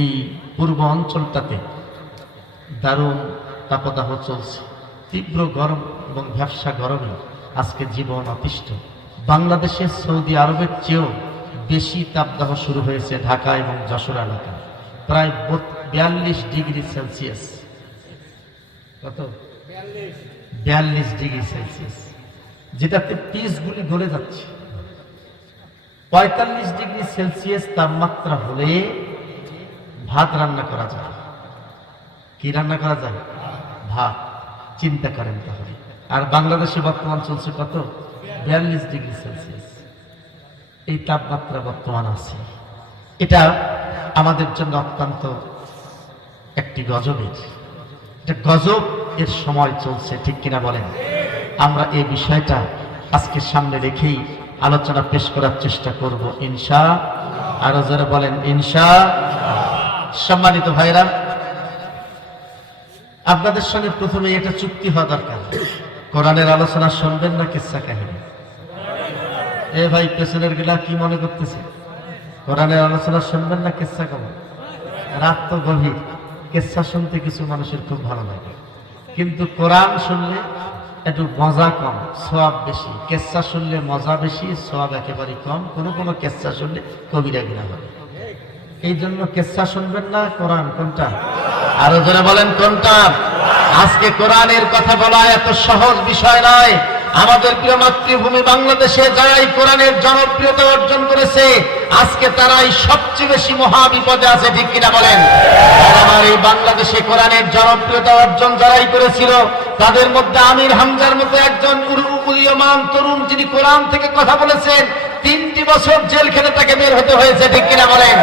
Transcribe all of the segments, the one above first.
এই পূর্ব অঞ্চলটাতে দারুণ তাপদাহ চলছে, তীব্র গরম এবং ভ্যাপসা গরমে আজকে জীবন অতিষ্ঠ। বাংলাদেশে সৌদি আরবের চেয়েও বেশি তাপদাহ শুরু হয়েছে ঢাকা এবং যশোর এলাকায়, প্রায় 42 ডিগ্রি সেলসিয়াস। কত? 42 ডিগ্রি সেলসিয়াস, যেটাতে পিসগুলি গলে যাচ্ছে। 45 ডিগ্রি সেলসিয়াস তাপমাত্রা হলে ভাত রান্না করা যায়। কি রান্না করা যায়? ভাত। চিন্তা করেন তাহলে। আর বাংলাদেশে বর্তমান চলছে কত? 42 ডিগ্রি সেলসিয়াস। এই তাপমাত্রা বর্তমান আছে। এটা আমাদের জন্য অত্যন্ত একটি গজবের, এটা গজব এর সময় চলছে, ঠিক কিনা বলেন? আমরা এই বিষয়টা আজকে সামনে রেখেই আলোচনা পেশ করার চেষ্টা করব ইনশাআল্লাহ। আরো যারা বলেন ইনশাআল্লাহ। সম্মানিত ভাইরা, আপনাদের সঙ্গে প্রথমে এটা চুক্তি হওয়া দরকার, কোরআনের আলোচনা শুনবেন না কিসসা কাহিনী? এ ভাই পেছনের গিলা কি মনে করতেছে? কোরআনের আলোচনা শুনবেন না কিসসা কাহিনী? রাত তো গভীর, কিসসা শুনতে কিছু মানুষের খুব ভালো লাগে, কিন্তু কোরআন শুনলে একটু মজা কম, সওয়াব বেশি। কিসসা শুনলে মজা বেশি, সওয়াব একেবারে কম। কোনো কোনো কিসসা শুনলে কবিরা গুনাহ হবে। এই জন্য কিসসা শুনবেন না, কোরআন কোনটা? আরো যারা বলেন কোনটা? আজকে কোরআনের কথা বলা এত সহজ বিষয় নয়। আমাদের প্রিয় মাতৃভূমি বাংলাদেশে যারাই কোরআনের জনপ্রিয়তা অর্জন করেছে, আজকে তারাই সবচেয়ে বেশি মহাবিপদে আছে, ঠিক কিনা বলেন? আমার এই বাংলাদেশে কোরআনের জনপ্রিয়তা অর্জন যারাই করেছিল, তাদের মধ্যে আমির হামজার মতো একজন উদীয়মান তরুণ, যিনি কোরআন থেকে কথা বলেছেন, 3টি বছর জেল খেটে তাকে বের হতে হয়েছে, ঠিক কিনা বলেন?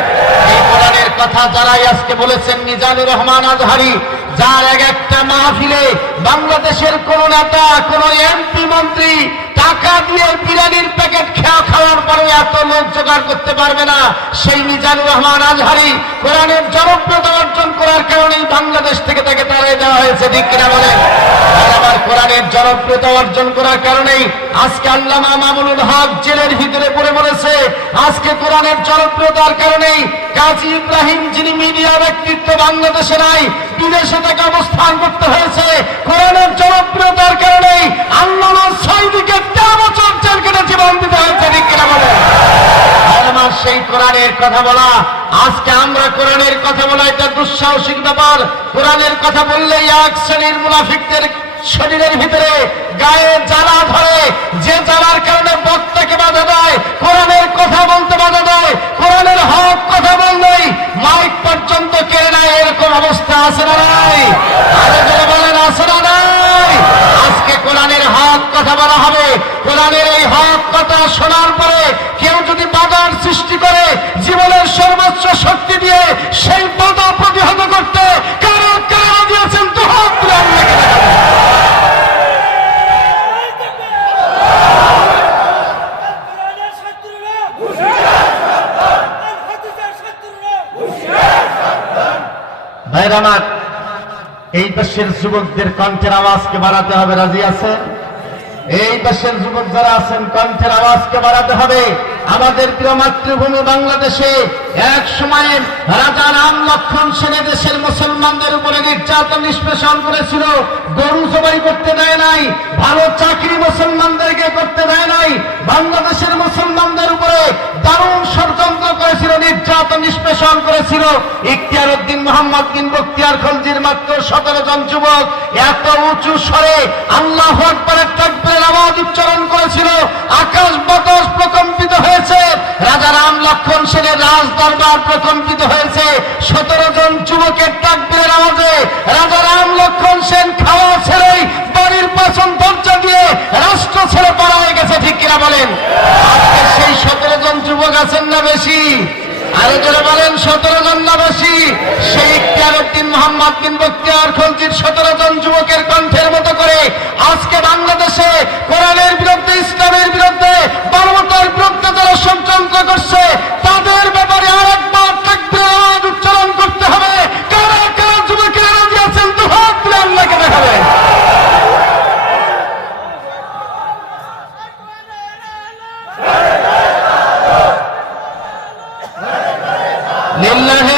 এই কোরআনের কথা যারাই আজকে বলেছেন, মিজানুর রহমান আজহারি, যার এক একটা মাহফিলে বাংলাদেশের কোন নেতা, কোন এমপি মন্ত্রী টাকা দিয়ে বিরিয়ানির প্যাকেট খাওয়ার পরে এত লোক জোগাড় করতে পারবে না, সেই মিজানুর রহমান আজহারি কোরআনের জনপ্রিয়তা অর্জন করার কারণেই বাংলাদেশ থেকে তাকে তাড়িয়ে দেওয়া হয়েছে, ঠিক কিনা বলেন? আর আবার কোরআনের জনপ্রিয়তা অর্জন করার কারণেই আজকে আল্লামা মামুনুল হক জেলের ভিতরে পড়ে মরেছে। আজকে কোরআনের জনপ্রিয়তার কারণেই কাজী ইব্রাহিম, যিনি মিডিয়া ব্যক্তিত্ব বাংলাদেশে নাই, বিদেশে তাকে অবস্থান করতে হয়েছে। কোরআনের জনপ্রিয়তার কারণেই আল্লামা সাইদিকে 13 বছর জেল কেটে জীবন দিতে হয়েছে, ঠিক কিনা বলেন? আর আমার সেই কোরআনের কথা বলা, আজকে আমরা কোরআনের কথা বলা এটা দুঃসাহসিক ব্যাপার। কোরআনের কথা বললেই এক শ্রেণীর মুনাফিকদের শরীরের ভিতরে গায়ে জ্বালা ধরে, যে জ্বালার কারণে বক্তাকে বাধা দেয়, কোরআনের কথা বলতে বাধা দেয়, কোরআনের হক কথা বললেই মাইক পর্যন্ত কেড়ে নেয়। এরকম অবস্থা আছে না নাই? আরো যারা বলেন আছে না নাই? আজকে কোরআনের হক কথা বলা হবে। কোরআনের এই হক কথা শোনার পরে কেউ যদি বাধার সৃষ্টি করে, জীবনের সর্বোচ্চ শক্তি দিয়ে সেই বাধা প্রতিহত করতে কারো কারো দিয়েছেন তো হক কোরআন লেখে দেখাবে। ভাইরা আমার, এই দেশের যুবকদের কণ্ঠের আওয়াজকে বাড়াতে হবে, রাজি আছে? এই দেশের যুবক যারা আছেন, কণ্ঠের আওয়াজকে বাড়াতে হবে। আমাদের প্রিয় মাতৃভূমি বাংলাদেশে এক সময়ে রাজা রাম লক্ষণ সেন দেশের মুসলমানদের উপরে নির্যাতন নিষ্পেষণ করেছিল। গরু জবাই করতে দেয় নাই, ভালো চাকরি মুসলমানদেরকে করতে দেয় নাই, বাংলাদেশের মুসলমানদের উপরে দারুণ ষড়যন্ত্র করেছিল, নির্যাতন নিষ্পেষণ করেছিল। ইখতিয়ার উদ্দিন মোহাম্মদ বিন বখতিয়ার খলজির মাত্র 17 জন যুবক এত উঁচু স্বরে আল্লাহু আকবারের তাকবীরের আওয়াজ উচ্চারণ করেছিল, আকাশ বাতাস প্রকম্পিত হয়েছে, রাজা রাম লক্ষণ সেনের রাজ দরবার প্রকম্পিত হয়েছে। 17 জন যুবকের তাকবীরের আওয়াজে রাজা রাম লক্ষণ সেন খাওয়া ছেড়েই বাড়ির পাচন দরজা দিয়ে রাষ্ট্র ছেড়ে পালায়ে গেছে, ঠিক কিনা বলেন? আজকে সেই 17 জন যুবক আছেন না বেশি? আরো যারা বলেন 17 জন না বেশি? সেই ইখতিয়ার উদ্দিন মোহাম্মদ বিন বখতিয়ার খলজির 17 জন যুবকের কণ্ঠের মতো করে আজকে বাংলাদেশে কোরআনের বিরুদ্ধে, ইসলামের বিরুদ্ধে, মানবতার বিরুদ্ধে যারা ষড়যন্ত্র করছে, তাদের ব্যাপারে আরেকবার তাকবীরের আওয়াজ উচ্চারণ করতে হবে। কারা কারা যুবকেরা রাজি আছেন তো হাত তুলে আল্লাহকে দেখাবে। লিল্লাহি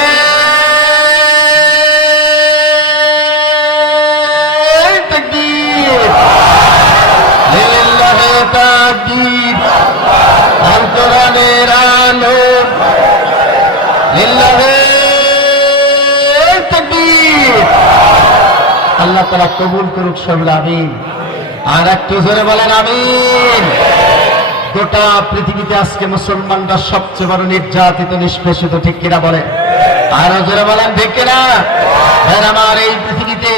আল্লাহ তাআলা কবুল করুক সবাই আমিন। আর একটু জোরে বলেন আমিন। গোটা পৃথিবীতে আজকে মুসলমানরা সবচেয়ে বড় নির্যাতিত নিষ্পেষিত, ঠিক কিনা বলেন? আরো জোরে বলেন ঠিক কিনা? আমার এই পৃথিবীতে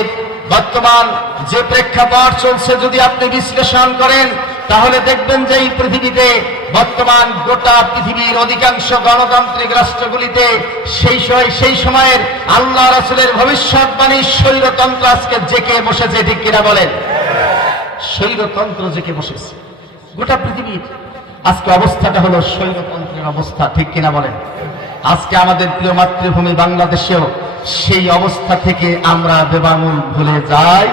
বর্তমান যে প্রেক্ষাপট চলছে যদি আপনি বিশ্লেষণ করেন তাহলে দেখবেন যে এই পৃথিবীতে বর্তমান গোটা পৃথিবীর অধিকাংশ গণতান্ত্রিক রাষ্ট্রগুলিতে সেই সময়ের আল্লাহ রাসূলের ভবিষ্যৎবাণী স্বৈরতন্ত্র আজকে জেকে বসেছে, ঠিক কিনা বলেন? স্বৈরতন্ত্র জেকে বসেছে গোটা পৃথিবীর। আজকে অবস্থাটা হলো স্বৈরতন্ত্রের অবস্থা, ঠিক কিনা বলেন? আজকে আমাদের প্রিয় মাতৃভূমি বাংলাদেশেও সেই অবস্থা থেকে আমরা বেবামুল ভুলে যাই।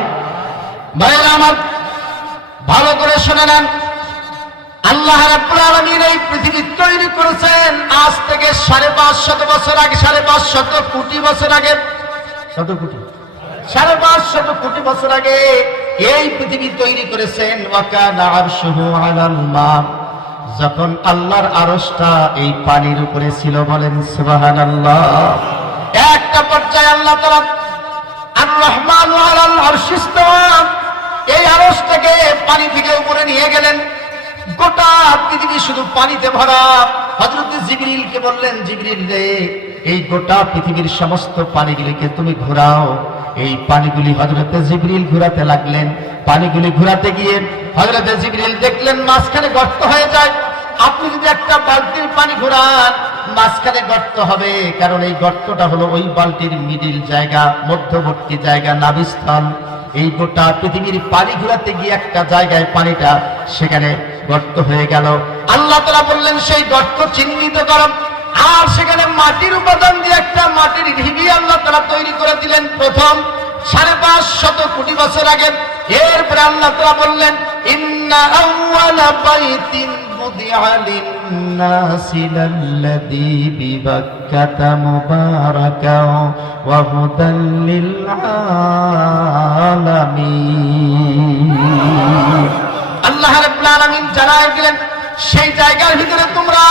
ভাইরা আমার, ভালো করে শুনে নেন, আল্লাহ রাব্বুল আলামিন এই পৃথিবী তৈরি করেছেন আজ থেকে 550 বছর আগে, 550 কোটি বছর আগে। কত কোটি? 550 কোটি বছর আগে এই পৃথিবী তৈরি করেছেন। ওয়াকানা আরশুহু আলাল মা, যখন আল্লাহর আরশটা এই পানির উপরে ছিল, বলেন সুবহানাল্লাহ। একটা পর্যায়ে আল্লাহ তাআলা আর রহমান আলাল আরশি ইস্তাওয়া, এই আরশটাকে পানি থেকে উপরে নিয়ে গেলেন। গোটা পৃথিবী শুধু পানিতে ভরা। হযরত জিবরিলকে বললেন, জিবরিল রে, এই গোটা পৃথিবীর সমস্ত পানিগুলিকে তুমি ঘোরাও। এই পানিগুলি হযরত জিবরিল ঘোরাতে লাগলেন। পানিগুলি ঘোরাতে গিয়ে হযরত জিবরিল দেখলেন মাঝখানে গর্ত হয়ে যায়। আপনি যদি একটা বালতির পানি ঘোরান মাঝখানে গর্ত হবে, কারণ এই গর্তটা হলো ওই বালতির মিডিল জায়গা, মধ্যবর্তী জায়গা, নাভিস্থল। এই গোটা পৃথিবীর পানি ঘোরাতে গিয়ে একটা জায়গায় পানিটা সেখানে গর্ত হয়ে গেল। আল্লাহ তাআলা বললেন সেই গর্ত চিহ্নিত করো, আর সেখানে মাটির উপাদান দিয়ে একটা মাটির ঢিবি আল্লাহ তাআলা তৈরি করে দিলেন প্রথম 550 কোটি বছর আগে। এরপরে আল্লাহ তাআলা বললেন, ইন্না আউওয়ালা বাইতিন বুদিআ লিন-নাসি লাল্লাযী বিবাক্কাতা মুবারাকাও ওয়া হুদাল লিল আলামিন। আল্লাহ রাব্বুল আলামিন জানায় দিলেন সেই জায়গার ভিতরে তোমরা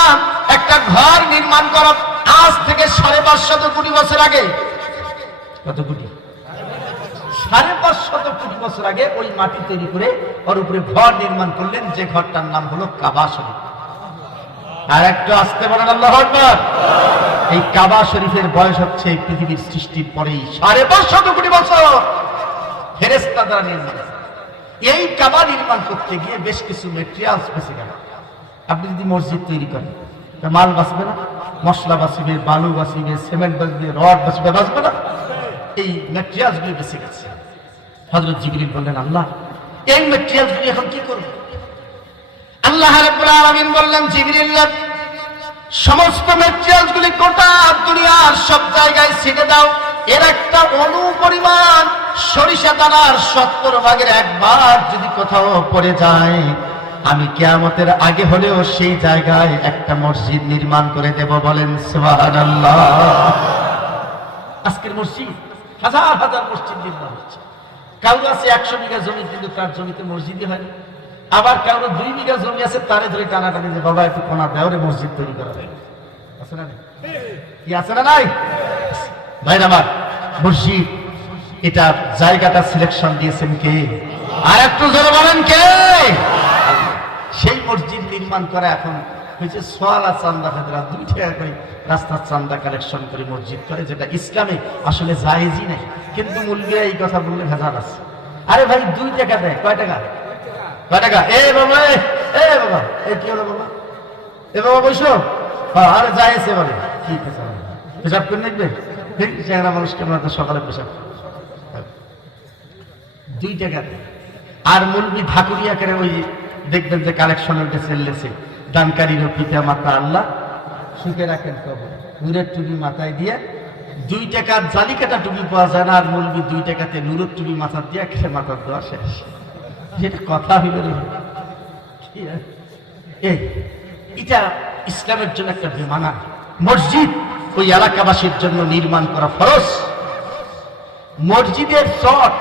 একটা ঘর নির্মাণ করো। আজ থেকে 550 কোটি বছর আগে, কত কোটি? 550 কোটি বছর আগে ওই মাটি তৈরি করে ওর উপরে ঘর নির্মাণ করলেন, যে ঘরটার নাম হলো কাবা শরীফ। আর একটু আসতে বলেন আল্লাহু আকবার। এই কাবা শরীফের বয়স হচ্ছে পৃথিবীর সৃষ্টির পরেই 550 কোটি বছর ফেরেশতা দ্বারা নির্মিত। এই কাবা নির্মাণ করতে গিয়ে বেশ কিছু ম্যাটেরিয়ালস বেঁচে গেল। আপনি যদি মসজিদ তৈরি করেন মাল বাঁচবে না? মশলা বাঁচবে, বালু বাঁচবে, সিমেন্ট বাঁচবে, রড বাঁচবে, বাঁচবে না? এই ম্যাটেরিয়ালস গুলো বেঁচে গেছে। হযরত জিবরিল বললেন, আল্লাহ এই ম্যাটেরিয়ালস গুলো এখন কি করব? আল্লাহ রাব্বুল আলামিন বললেন, জিবরিল সমস্ত ম্যাটেরিয়ালস গুলি গোটা দুনিয়ার সব জায়গায় ছিটে দাও। এর একটা অণু পরিমাণ সরিষা দানার 70 ভাগের 1 ভাগ যদি কোথাও পড়ে যায়, আমি কিয়ামতের আগে হলেও সেই জায়গায় একটা মসজিদ নির্মাণ করে দেব, বলেন সুবহানাল্লাহ। আজকের মসজিদ হাজার হাজার মসজিদ নির্মাণ হচ্ছে। কারো আছে 100 বিঘা জমি, কিন্তু তার জমিতে মসজিদই হয়নি। আবার কারো 2 বিঘা জমি আছে, তারে ধরে টানাটানি যে বাবা একটু কোনা দেওয়ারে মসজিদ তৈরি করা যায়। আছে না? কি আছে না? নাই? ভাইরা আমার, মসজিদ এটা জায়গাটা সিলেকশন দিয়েছেন কে? আর একটু জোরে বলেন কে? সেই মসজিদ নির্মাণ করা এখন হয়েছে সোয়ালা চান্দা ফেদরা, 2 টাকা করে রাস্তার চান্দা কালেকশন করে মসজিদ করে, যেটা ইসলামে আসলে জায়েজই নাই। কিন্তু মূল্যে এই কথা বললে ভেজাল আছে। আরে ভাই 2 টাকা দেয়, কয় টাকা? কয় টাকা? এ বাবা, এ বাবা, এই কি হলো বাবা? এ বাবা বসো। হ্যাঁ, আরে জায়েজ বলে ঠিক আছে, পেশাব করে দেখবে। চেহারা মানুষকে আমরা সকালে পেশাব 2 টাকা দেয়। আর মুলবি ঢাকুরিয়া করে ওই দেখবেন যে কালেকশনের চেল্লেছে, দানকারীর পিতা মাতা আল্লাহ সুখে রাখেন কবর, নূরের টুপি মাথায় দিয়ে 2 টাকার জালি কাটা টুপি পাওয়া যায় না, আর মুলবি 2 টাকাতে নূরের টুপি মাথা দিয়ে খেলে মাথার দেওয়া শেষ। যেটা কথা হইল রে, এটা ইসলামের জন্য একটা বেমানা। মসজিদ ওই এলাকাবাসীর জন্য নির্মাণ করা ফরজ। মসজিদের চট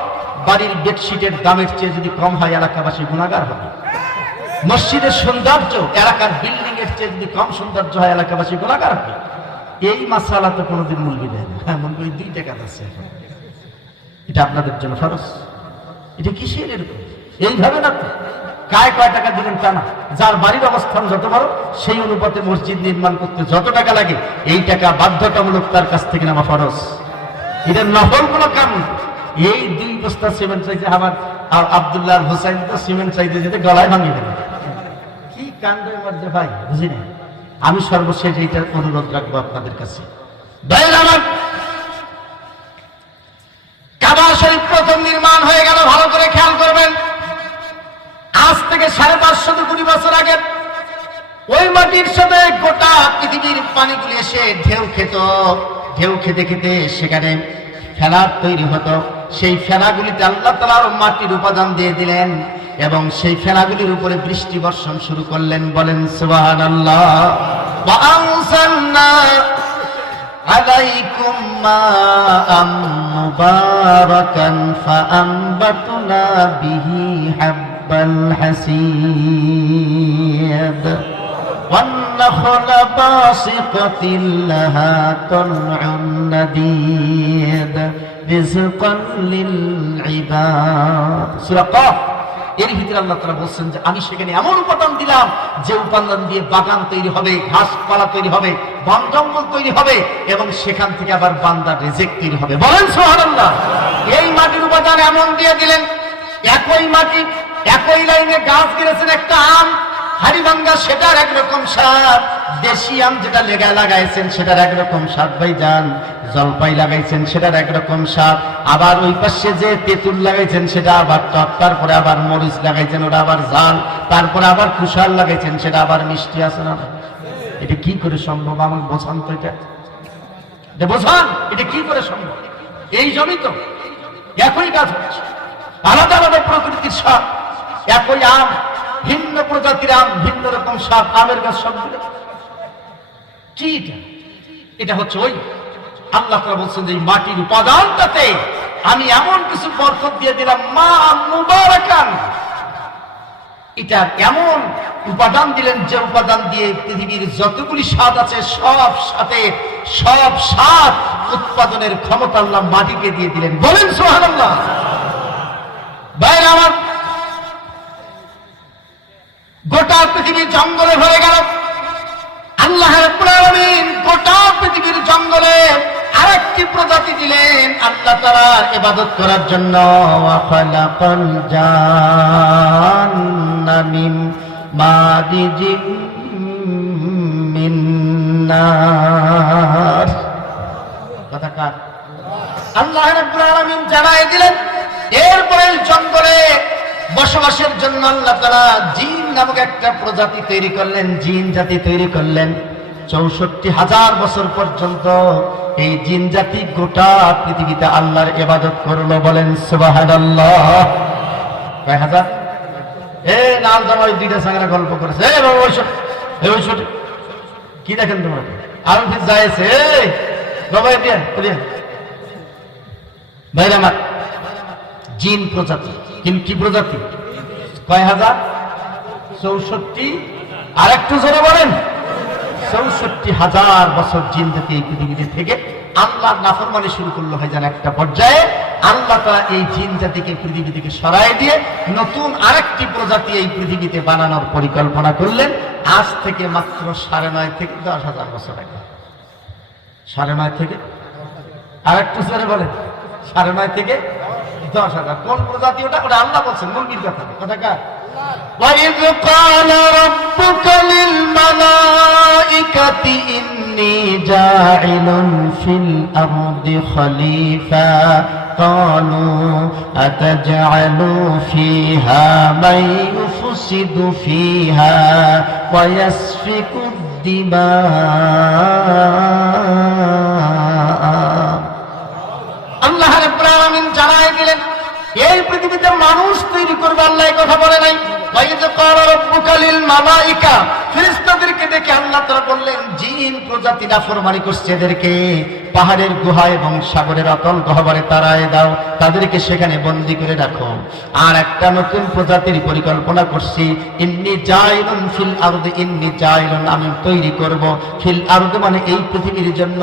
বাড়ির বেডশিটের দামের চেয়ে যদি কম হয়, এলাকাবাসী গুনাহগার হবে। মসজিদের সৌন্দর্য এলাকার বিল্ডিং এর চেয়ে যদি কম সৌন্দর্য হয়, এলাকাবাসী গুনাহগার হবে। এই মাসালা তো কোনোদিন মুলবি দেয় না। হ্যাঁ, মুলবি 2 টাকা আছে। এটা আপনাদের জন্য ফরজ। এটা কিসের এরকম? এইভাবে না তো কায় কয় টাকা দিলেন তা না, যার বাড়ির অবস্থান যত বড় সেই অনুপাতে মসজিদ নির্মাণ করতে যত টাকা লাগে এই টাকা বাধ্যতামূলক তার কাছ থেকে নেওয়া ফরজ। এটা নফল কোনো কাম নেই। এই 2 বস্তা সিমেন্ট চাইতে আমার আব্দুল্লাহ হোসাইন তো সিমেন্ট চাইতে যেতে গলায় ভাঙিয়ে দেবে। কি কাণ্ডের মধ্যে ভাই বুঝি না। আমি সর্বশেষ এইটার অনুরোধ রাখবো আপনাদের কাছে, ভাইয়ের আমার, কাবা শরীফ প্রথম নির্মাণ হয়ে গেল, ভালো করে খেয়াল করবেন। আজ থেকে 550 বছর আগে ওই মাটির সাথে গোটা পৃথিবীর পানিগুলি এসে ঢেউ খেত, ঢেউ খেতে খেতে সেখানে ফেনা তৈরি হতো। সেই ফেনাগুলিতে আল্লাহ তাআলা মাটির উপাদান দিয়ে দিলেন এবং সেই ফেনাগুলির উপরে বৃষ্টি বর্ষণ শুরু করলেন। বলেন সুবহানাল্লাহ। ওয়া আনসালনা আলাইকুম মাআম মুবারাকান ফাআনবাতনা বিহি হাব্বাল হাসীদ والنخل باسقة لها طلع نضيد رزقا للعباد। সূরা কফ এর ভিতরে আল্লাহ তাআলা বলছেন যে আমি সেখানে এমন উপাদান দিলাম যে উপাদান দিয়ে বাগান তৈরি হবে, ঘাসপালা তৈরি হবে, বন জঙ্গল তৈরি হবে এবং সেখান থেকে আবার বান্দার রিজিক তৈরি হবে। বলেন সুবহানাল্লাহ। এই মাটির উপাদান এমন দিয়ে দিলেন, একই মাটি একই লাইনে গাছ গেড়েছেন, একটা আম হাড়িভাঙ্গা সেটার একরকম স্বাদ, দেশি আম যেটা লেগা লাগাইছেন সেটার একরকম স্বাদ ভাইজান, জলপাই লাগাইছেন সেটার একরকম স্বাদ, আবার ওই পাশে যে তেঁতুল লাগাইছেন সেটা আবার টক, তারপরে আবার মরিচ লাগাইছেন ওটা আবার ঝাল, তারপরে আবার কুশাল লাগাইছেন সেটা আবার মিষ্টি আছে না। এটা কি করে সম্ভব? আমাকে বোঝান তো, এটা বোঝান, এটা কি করে সম্ভব? এই জন্যই তো একই গাছ হচ্ছে, আলাদা আলাদা প্রকৃতির স্বাদ, একই আম ভিন্ন প্রজাতির আম, ভিন্ন রকম স্বাদ, আমের গাছ সবগুলো কি? এটা হচ্ছে ওই আল্লাহ তাআলা বলছেন যে মাটির উপাদানটাতে আমি এমন কিছু বরকত দিয়ে দিলাম, মা মুবারাকান, এটা এমন উপাদান দিলেন যে উপাদান দিয়ে পৃথিবীর যতগুলি স্বাদ আছে সব সাথে সব স্বাদ উৎপাদনের ক্ষমতা আল্লাহ মাটিকে দিয়ে দিলেন। বলেন সুবহানাল্লাহ। বাইরে আমার গোটা পৃথিবীর জঙ্গলে ভরে গেল। আল্লাহ রাব্বুল আলামিন গোটা পৃথিবীর জঙ্গলে আরেকটি প্রজাতি দিলেন আল্লাহ তাআলার ইবাদত করার জন্য। ওয়া খালাকাল জান্না মিন মারিজিম মিন নার। কথা কার? আল্লাহ রাব্বুল আলামিন জানাই দিলেন। এরপরে জঙ্গলে বসবাসের জন্য আল্লাহ তাআলা জিন নামক একটা প্রজাতি তৈরি করলেন, জিন জাতি তৈরি করলেন। 64,000 বছর পর্যন্ত এই জিন জাতি গোটা পৃথিবীতে আল্লাহর ইবাদত করলো। বলেন সুবহানাল্লাহ। কয় হাজার? নাল জামাই 2টা সাংরা গল্প করেছে। বাবা ওই ছোট কি দেখেন তোমরা? আর ফির যাইছে বাবা দিয়া ভাইরা আমার, জিন প্রজাতি। কিন্তু কি প্রজাতি? কয় হাজার? 64। আর একটু জোরে বলেন। 64,000 বছর জিন জাতি এই পৃথিবীতে থেকে আল্লাহর নাফরমানি শুরু করলো। হয় যেন একটা পর্যায়ে আল্লাহ তাআলা এই জিন জাতিকে পৃথিবী থেকে সরাই দিয়ে নতুন আরেকটি প্রজাতি এই পৃথিবীতে বানানোর পরিকল্পনা করলেন। আজ থেকে মাত্র 9.5 থেকে 10,000 বছর আগে। 9.5 থেকে আর একটু জোরে বলেন। 9.5 থেকে 10,000। কোন প্রজাতি ওটা? ওটা আল্লাহ বলছেন, মুরগির কথা। কথা কার? وَإِذْ قَالَ رَبُّكَ لِلْمَلَائِكَةِ إِنِّي جَاعِلٌ فِي الْأَرْضِ خَلِيفَةً قَالُوا أَتَجْعَلُ فِيهَا مَن يُفْسِدُ فِيهَا وَيَسْفِكُ الدِّمَاءَ। আল্লাহ রাব্বুল আলামিন জানাই দিলেন এই পৃথিবীতে মানুষ তৈরি করবে। আল্লাহ এই কথা বলে নাই। ওয়াইয ক্বালা রাব্বুকা লিল মালাইকা, ফেরেশতাদেরকে ডেকে আল্লাহ তাআলা বললেন জিন প্রজাতি নাফরমানি করছে, এদেরকে পাহাড়ের গুহা এবং সাগরের অতল গহ্বরে তাড়ায় দাও, তাদেরকে সেখানে বন্দী করে রাখো। আর একটা নতুন প্রজাতির পরিকল্পনা করছি, ইন্নী জাইলুন ফিল আরদি, ইন্নী জাইলুন, আমি তৈরি করব, ফিল আরদি মানে এই পৃথিবীর জন্য,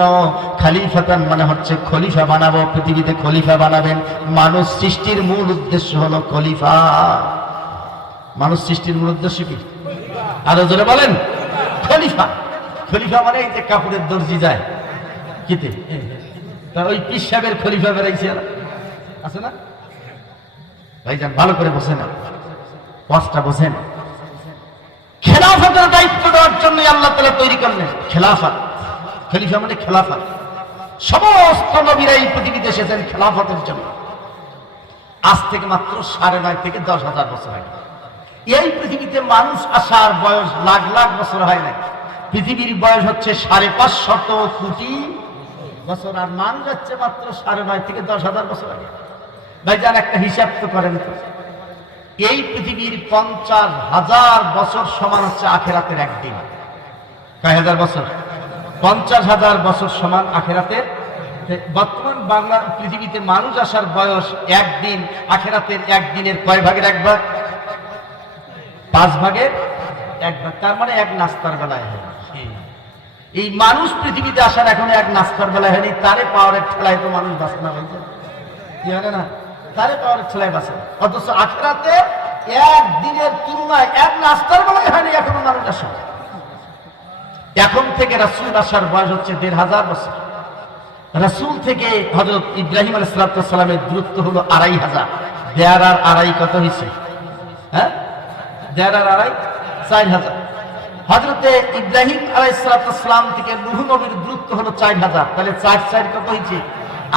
খলিফাতান মানে হচ্ছে খলিফা বানাবো, পৃথিবীতে খলিফা বানাবেন। মানুষ সৃষ্টির মূল উদ্দেশ্য হলো খলিফা। মানুষ সৃষ্টির মূল উদ্দেশ্য কি? আরো জোরে বলেন, খলিফা। খলিফা মানে এই যে কাপড়ের দর্জি যায় কিতে, ওই পীর সাহেবের খলিফা বেড়াইছে আছে না ভাইজান? ভালো করে বসে না, ওয়াজটা বোঝেন। খেলাফতের দায়িত্ব দেওয়ার জন্য আল্লাহ তাআলা তৈরি করলেন খেলাফত। খলিফা মানে খেলাফত। সমস্ত নবীরা এই পৃথিবীতে এসেছেন খেলাফতের জন্য। আজ থেকে মাত্র 9.5 থেকে 10,000 বছর আগে এই পৃথিবীতে মানুষ আসার বয়স লাখ লাখ বছর হয় নাই। পৃথিবীর বয়স হচ্ছে 550 কোটি বছর, আর মানুষ হচ্ছে মাত্র 9.5 থেকে 10,000 বছর আগে। ভাইজান একটা হিসাব তো করেন তো, এই পৃথিবীর 50,000 বছর সমান হচ্ছে আখেরাতের একদিন। কয় হাজার বছর? 50,000 বছর সমান আখেরাতের। বর্তমান বাংলা পৃথিবীতে মানুষ আসার বয়স একদিন, আখেরাতের একদিনের কয় ভাগের এক ভাগ? 5 ভাগের 1 ভাগ। তার মানে এক নাস্তার বেলায় হয়। এই মানুষ পৃথিবীতে আসার এখন এক নাস্তার বেলায় হয়নি, তারে পাওয়ারের ঠেলায় তো মানুষ বাঁচে না ভাইজান, কি হয় না? তারে পাওয়ারের ঠেলায় বাঁচে না। অথচ আখেরাতে একদিনের তুলনায় এক নাস্তার বেলায় হয়নি এখনো মানুষ আসে। এখন থেকে রাসূল আসার বয়স হচ্ছে 1,500 বছর। রাসূল থেকে হযরত ইব্রাহিম আলাইহিস সালামের দূরত্ব হলো 2,500। দেড় আর আড়াই কত হয়েছে? হ্যাঁ, দেড় আর আড়াই 4,000। হযরতে ইব্রাহিম আলাইহিস সালাম থেকে নূহ নবীর দূরত্ব হলো 4,000। তাহলে 4 কত হয়েছে?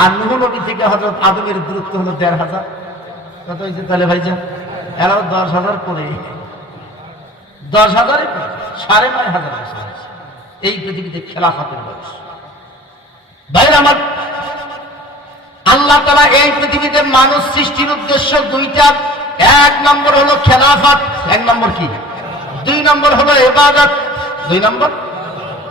আর নূহ নবী থেকে হযরত আদমের দূরত্ব হলো 1,500। কত হয়েছে তাহলে ভাইজান? এরাও 10,000 করে, 10,000 9,500 বছর এই পৃথিবীতে খেলাফতের বয়স। ভাইরা আমার, আল্লাহ তাআলা এই পৃথিবীতে মানুষ সৃষ্টির উদ্দেশ্য দুইটা। 1 নম্বর হলো খেলাফত, 1 নম্বর কি? 2 নম্বর হলো ইবাদত, 2 নম্বর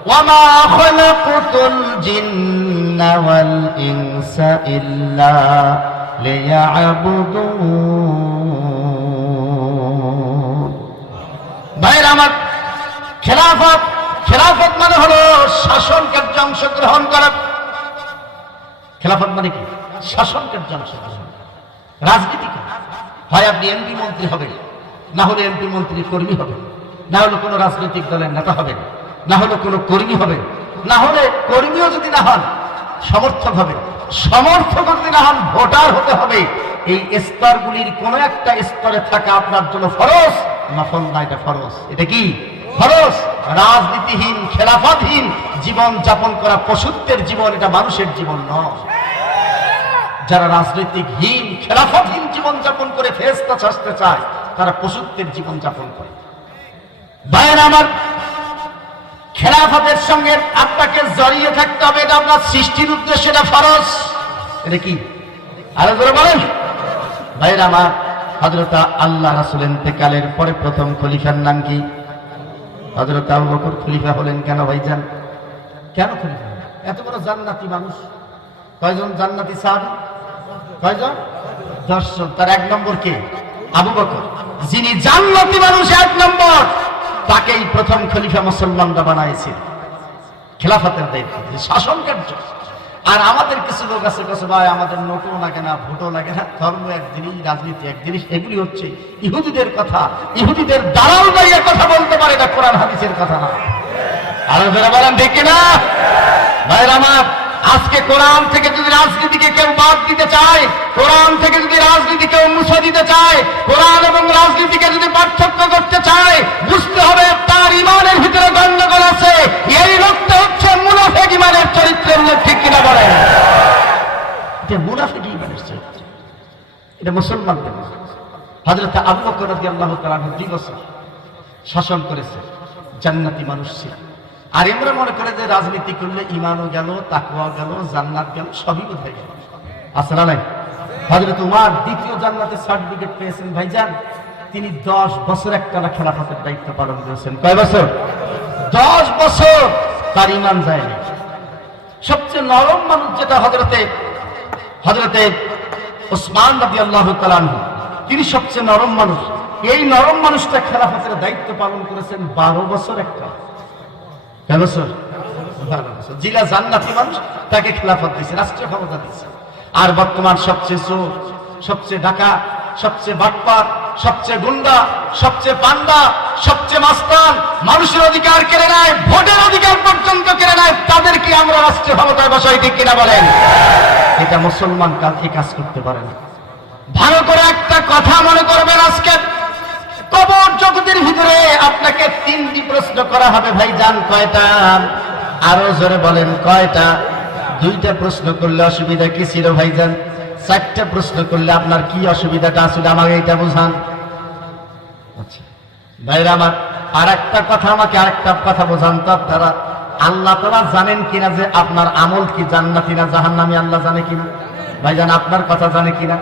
ওয়ামা খালাকুতুল জিন্না ওয়াল ইনসা ইল্লা লিয়াবুদুন। ভাইরা আমার, খেলাফত মানে হলো শাসন কার্যে অংশগ্রহণ করা। খেলাফত মানে কি? শাসন কার্যে অংশগ্রহণ। রাজনীতি হয় আপনি এমপি মন্ত্রী হবেন, না হলে এমপি মন্ত্রীর কর্মী হবেন, না হলে কোনো রাজনৈতিক দলের নেতা হবেন, না হলে কোনো কর্মী হবেন, না হলে কর্মীও যদি না হন সমর্থক হবেন, সমর্থক যদি না হন ভোটার হতে হবে। এই স্তরগুলির কোন একটা স্তরে থাকা আপনার জন্য ফরজ। নফল না, এটা ফরজ। এটা কি? ফরজ। রাজনীতিহীন খেলাফতহীন জীবন যাপন করা পশুত্বের জীবন, এটা মানুষের জীবন নয়। যারা রাজনৈতিকহীন খেলাফতহীন জীবন যাপন করে ফেরেশতা ছাড়তে চায়, তারা পশুত্বের জীবন যাপন করে। ভাইয়েরা আমার, খেলাফতের সঙ্গে আপনাকে জড়িয়ে থাকতে হবে, এটা আপনার সৃষ্টির উদ্দেশ্যে, এটা ফরজ। এটা কি? আরো জোরে বলেন। ভাইয়েরা আমার, হযরত আল্লাহ রাসূল ইন্তেকালের পরে প্রথম খলিফার নাম কি? হযরত আবু বকর খলিফা হলেন। কেন ভাইজান? কেন খলিফা? এত বড় জান্নাতি মানুষ, কয়জন জান্নাতি সাহাবী? কয়জন? 10 জন। তার 1 নম্বর কে? আবু বকর। যিনি জান্নাতি মানুষ 1 নম্বর, তাকেই প্রথম খলিফা মুসলমানরা বানাইছে। খেলাফতের দায়িত্ব, শাসন কার্য। আর আমাদের কিছু লোক আছে, কাছে ভাই আমাদের নোটও লাগে না, ভোটও লাগে না, ধর্ম এক জিনিস, রাজনীতি এক জিনিস। এগুলি হচ্ছে ইহুদিদের কথা। ইহুদিদের দালাল বাইরে কথা বলতে পারে, এটা কোরআন হাদিসের কথা না। আরো যারা বলেন ঠিক কিনা? ভাইরা আমার, আজকে কোরআন থেকে যদি রাজনীতিকে কেউ বাদ দিতে চায়, কোরআন থেকে যদি রাজনীতি কেউ মুছে দিতে চায়, কোরআন এবং রাজনীতিকে যদি পার্থক্য করতে চায়, বুঝতে হবে তার ইমানের ভিতরে গন্ডগোল আছে। এই লোকটা হচ্ছে মুনাফিক ইমানের চরিত্রের লোক, ঠিক কিনা বলেন? এটা মুনাফিক ইমানের চরিত্র, এটা মুসলমানদের। হযরত আবু বকর রাদিয়াল্লাহু তাআলা 2 বছর শাসন করেছে, জান্নাতি মানুষ ছিল। আর আমরা মনে করে যে রাজনীতি করলে ইমানও গেল, তাকওয়া গেল, জান্নাত গেল, সবই বোধহয় গেল। আসলে নাই। হযরত উমর দ্বিতীয় জান্নাতের সার্টিফিকেট পেয়েছেন ভাইজান। তিনি 10 বছর একটানা খেলাফতের দায়িত্ব পালন করেছেন। কয় বছর? 10 বছর। তার ইমান যায়নি। সবচেয়ে নরম মানুষ যেটা হযরতে ওসমান রাদিয়াল্লাহু তাআলা আনহু, তিনি সবচেয়ে নরম মানুষ। এই নরম মানুষটা খেলাফতের দায়িত্ব পালন করেছেন 12 বছর। একটা কয় বছর? 12 বছর। যিনি জান্নাতি মানুষ তাকে খেলাফত দিয়েছে, রাষ্ট্রীয় ক্ষমতা দিয়েছে। আর বর্তমান সবচেয়ে চোর, সবচেয়ে ডাকাত, সবচেয়ে বাটপার, সবচেয়ে গুন্ডা, সবচেয়ে পান্ডা, সবচেয়ে মাস্তান, মানুষের অধিকার কেড়ে নেয়, ভোটের অধিকার পর্যন্ত কেড়ে নেয়, তাদেরকে আমরা রাষ্ট্রীয় ক্ষমতায় বসাই, ঠিক কিনা বলেন? এটা মুসলমান এই কাজ করতে পারে না। ভালো করে একটা কথা মনে করবেন, আজকে কবর জগতের ভিতরে আপনাকে 3টি প্রশ্ন করা হবে। ভাইজান কয়টা? আরো জোরে বলেন কয়টা? 2টা প্রশ্ন করলে অসুবিধা কি ছিল ভাইজান? 4টা প্রশ্ন করলে আপনার কি অসুবিধাটা আসলে আমাকে এটা বুঝান। আচ্ছা ভাইরা আমার, আরেকটা কথা বোঝান তো আপনারা। আল্লাহ তাআলা জানেন কিনা যে আপনার আমল কি জান্নাতি না জাহান্নামী? আল্লাহ জানে কিনা? ভাইজান আপনার কথা জানে কিনা?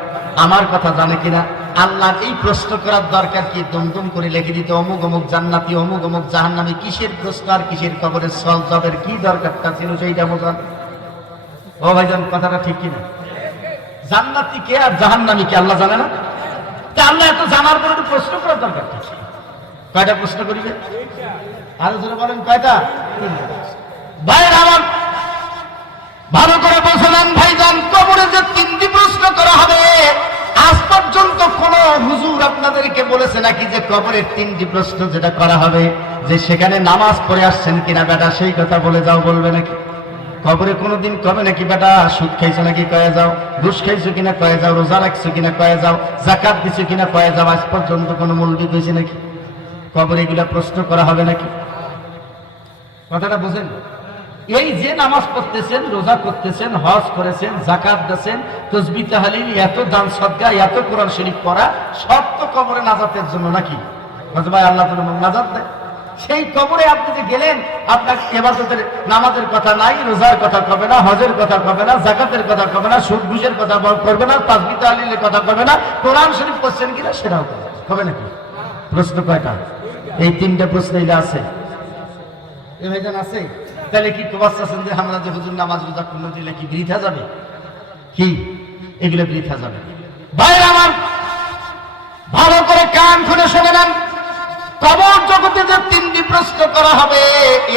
আমার কথা জানে কিনা? আল্লাহর এই প্রশ্ন করার দরকার কি? দুমদুম করে লিখে দিতে অমুক অমুক জান্নাতি, অমুক অমুক জাহান্নামী। কিসের প্রশ্ন আর কিসের কবরের সওয়ালের কি দরকারটা ছিল সেইটা বোঝান। ও ভাইজান কথাটা ঠিক কিনা? জান্নাতি কে আর জাহান্নামী কে আল্লাহ জানে না? তা আল্লাহ এত জানার পরে একটু প্রশ্ন করার দরকার কি? কয়টা প্রশ্ন করিবে? আরো জোরে বলেন কয়টা? ভাইরা আমার, ভালো করে বুঝলেন ভাইজান, কবরে যে 3টি প্রশ্ন করা হবে, আজ পর্যন্ত কোন হুজুর আপনাদেরকে বলেছে নাকি যে কবরের 3টি প্রশ্ন যেটা করা হবে যে সেখানে নামাজ পড়ে আসছেন কিনা বেটা সেই কথা বলে যাও? বলবে নাকি? কবরে কোনোদিন কবে নাকি বেটা সুদ খাইছো নাকি কয়ে যাও, ঘুষ খাইছো কিনা কয়ে যাও, রোজা রাখছো কিনা কয়ে যাও, যাকাত দিছো কিনা কয়ে যাও? আজ পর্যন্ত কোনো মৌলবি কইছে নাকি কবরে এগুলা প্রশ্ন করা হবে নাকি? কথাটা বুঝেন? এই যে নামাজ পড়তেছেন, রোজা করতেছেন, হজ করেছেন, যাকাত দিয়েছেন, তাসবিহ তাহলিল, এত দান সদকা, এত কোরআন শরীফ পড়া, সব তো কবরে নাজাতের জন্য নাকি? ভাই আল্লাহ তাআলা নাজাত দেয়। সেই কবরে আপনি যে গেলেন, আপনার ইবাদতের নামাজের কথা নাই, রোজার কথা কবে না, হজের কথা কবে না, যাকাতের কথা কবে না, সুদ ঘুষের কথা করবে না, তাসবিহ তাহলিলের কথা কবে না, কোরআন শরীফ পড়ছেন কিনা সেটাও হবে নাকি? প্রশ্ন কয়টা? এই 3টা প্রশ্ন এলে আছে। এই ভাইজান আছে? তাহলে কি প্রবাস আছেন যে আমরা যে হুজুর নামাজ রোজা করলে দিলে কি বৃথা যাবে? কি এগুলো বৃথা যাবে? ভাইরা আমার, ভালো করে কান খুলে শুনে নেন। কবর জগতে যে 3টি প্রশ্ন করা হবে,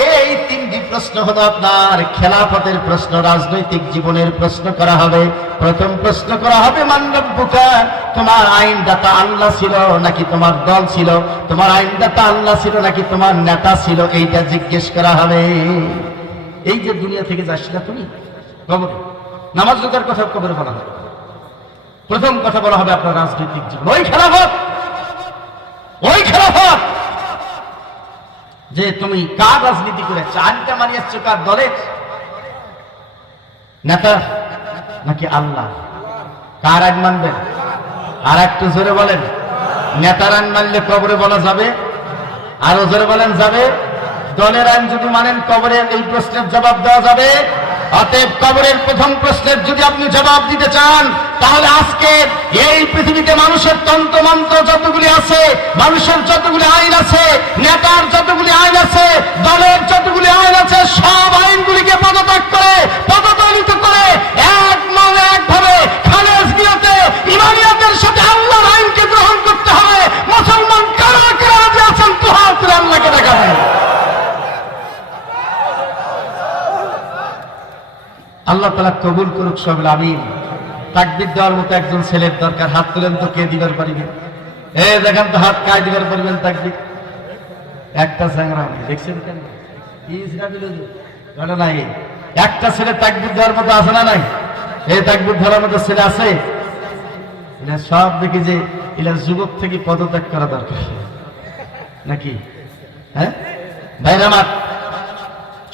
এই 3টি প্রশ্ন হলো আপনার খেলাফতের প্রশ্ন, রাজনৈতিক জীবনের প্রশ্ন করা হবে। প্রথম প্রশ্ন করা হবে মান রব্বুকা, তোমার আইনদাতা আল্লাহ ছিল নাকি তোমার দল ছিল? তোমার আইনদাতা আল্লাহ ছিল নাকি তোমার নেতা ছিল? এইটা জিজ্ঞেস করা হবে। এই যে দুনিয়া থেকে যাচ্ছিল তুমি কবরে, নামাজ রোজার কথা কবরে বলা হবে। প্রথম কথা বলা হবে আপনার রাজনৈতিক জীবন, ওই খেলাফত যে তুমি কার রাজনীতি করে আইনটা মানিয়ে আসছো, কার দলের নেতা নাকি আল্লাহ? কার আইন মানবেন? আর একটু জোরে বলেন। নেতার আইন মানলে কবরে বলা যাবে? আরো জোরে বলেন যাবে? দলের আইন যদি মানেন কবরের এই প্রশ্নের জবাব দেওয়া যাবে? অতএব কবরের প্রথম প্রশ্নের যদি আপনি জবাব দিতে চান, তাহলে আজকে এই পৃথিবীতে মানুষের তন্ত্রমন্ত্র যতগুলি আছে, মানুষের যতগুলি আইন আছে, নেতার যতগুলি আইন আছে, দলের যতগুলি আইন আছে, সব আইনগুলিকে পদত্যাগ করে, পদদলিত করে একভাবে খালেস নিয়তে ইমানিয়াতের সাথে আল্লাহর আইনকে গ্রহণ করতে হবে। মুসলমান কারা কারা যে আছেন তো হাত তুলে আল্লাহকে দেখাবেন। আল্লাহ তাআলা কবুল করুক সকল আমিন। তাকবীর দেওয়ার মতো একজন ছেলের দরকার, হাত তুলেন তো কে দিবার পারিবেন? দেখেন তো হাত কায় দিবার পারিবেন তাকবীর? একটা চ্যাংরা দেখছেন কেন? নাই একটা ছেলে তাকবীর দেওয়ার মতো আছে না? নাই। এই তাকবীর ধরার মতো ছেলে আছে? সব দেখি যে এরা যুবক থেকে পদত্যাগ করা দরকার নাকি? হ্যাঁ ভাইরা আমার,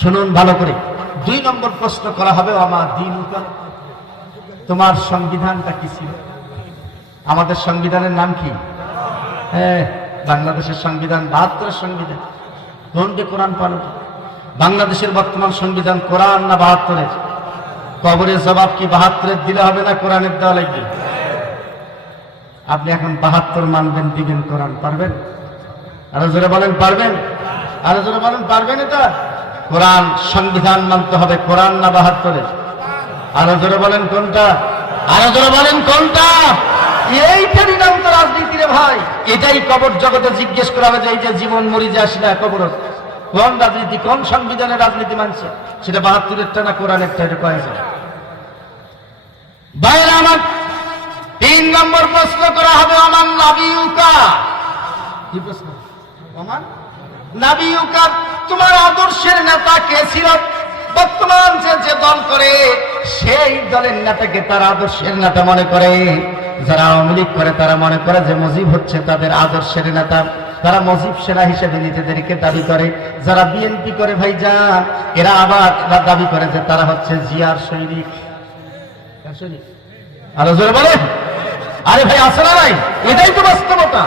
শুনুন ভালো করে। 2 নম্বর প্রশ্ন করা হবে আমার দিন, তোমার সংবিধানটা কি ছিল? আমাদের সংবিধানের নাম কি? বাংলাদেশের সংবিধান 72 সংবিধান। কোনটি কোরআন পালন? বাংলাদেশের বর্তমান সংবিধান কোরআন না 72-এর? কবরের জবাব কি 72-এর দিলে হবে না কোরআনের দেওয়া লাগবে? আপনি এখন 72 মানবেন, দিবেন কোরআন, পারবেন? আরো জোরে বলেন পারবেন? আরো জোরে বলেন পারবেন? এটা কোরআন সংবিধান মানতে হবে, কোরআন না 72-এর? আরো জোরে বলেন কোনটা? আরো জোরে বলেন কোনটা? এইটারই নাম তো রাজনীতি রে ভাই। এটাই কবর জগতে জিজ্ঞেস করা হবে যে এই যে জীবন মরি যাস না কবর, কোন রাজনীতি, কোন সংবিধানের রাজনীতি মানছে? সেটা 72-এরটা না কোরআনেরটা? এটা কয়েছে বাইরে আমার 3 নম্বর প্রশ্ন করা হবে, আমার নাবিউকা। কি প্রশ্ন? আমার নাবিউকা, তোমার আদর্শের নেতা কে ছিল? বর্তমান যে দল করে সেই দলের নেতাকে তারা আদর্শের নেতা মনে করে। যারা আওয়ামী লীগ করে তারা মনে করে যে মুজিব হচ্ছে তাদের আদর্শের নেতা, তারা মুজিব সেনা হিসেবে নিজেদেরকে দাবি করে। যারা বিএনপি করে ভাইজান, এরা আবার দাবি করে যে তারা হচ্ছে জিয়ার সৈনিক। আরো জোরে বলে, আরে ভাই আছে না নাই? এটাই তো বাস্তবতা।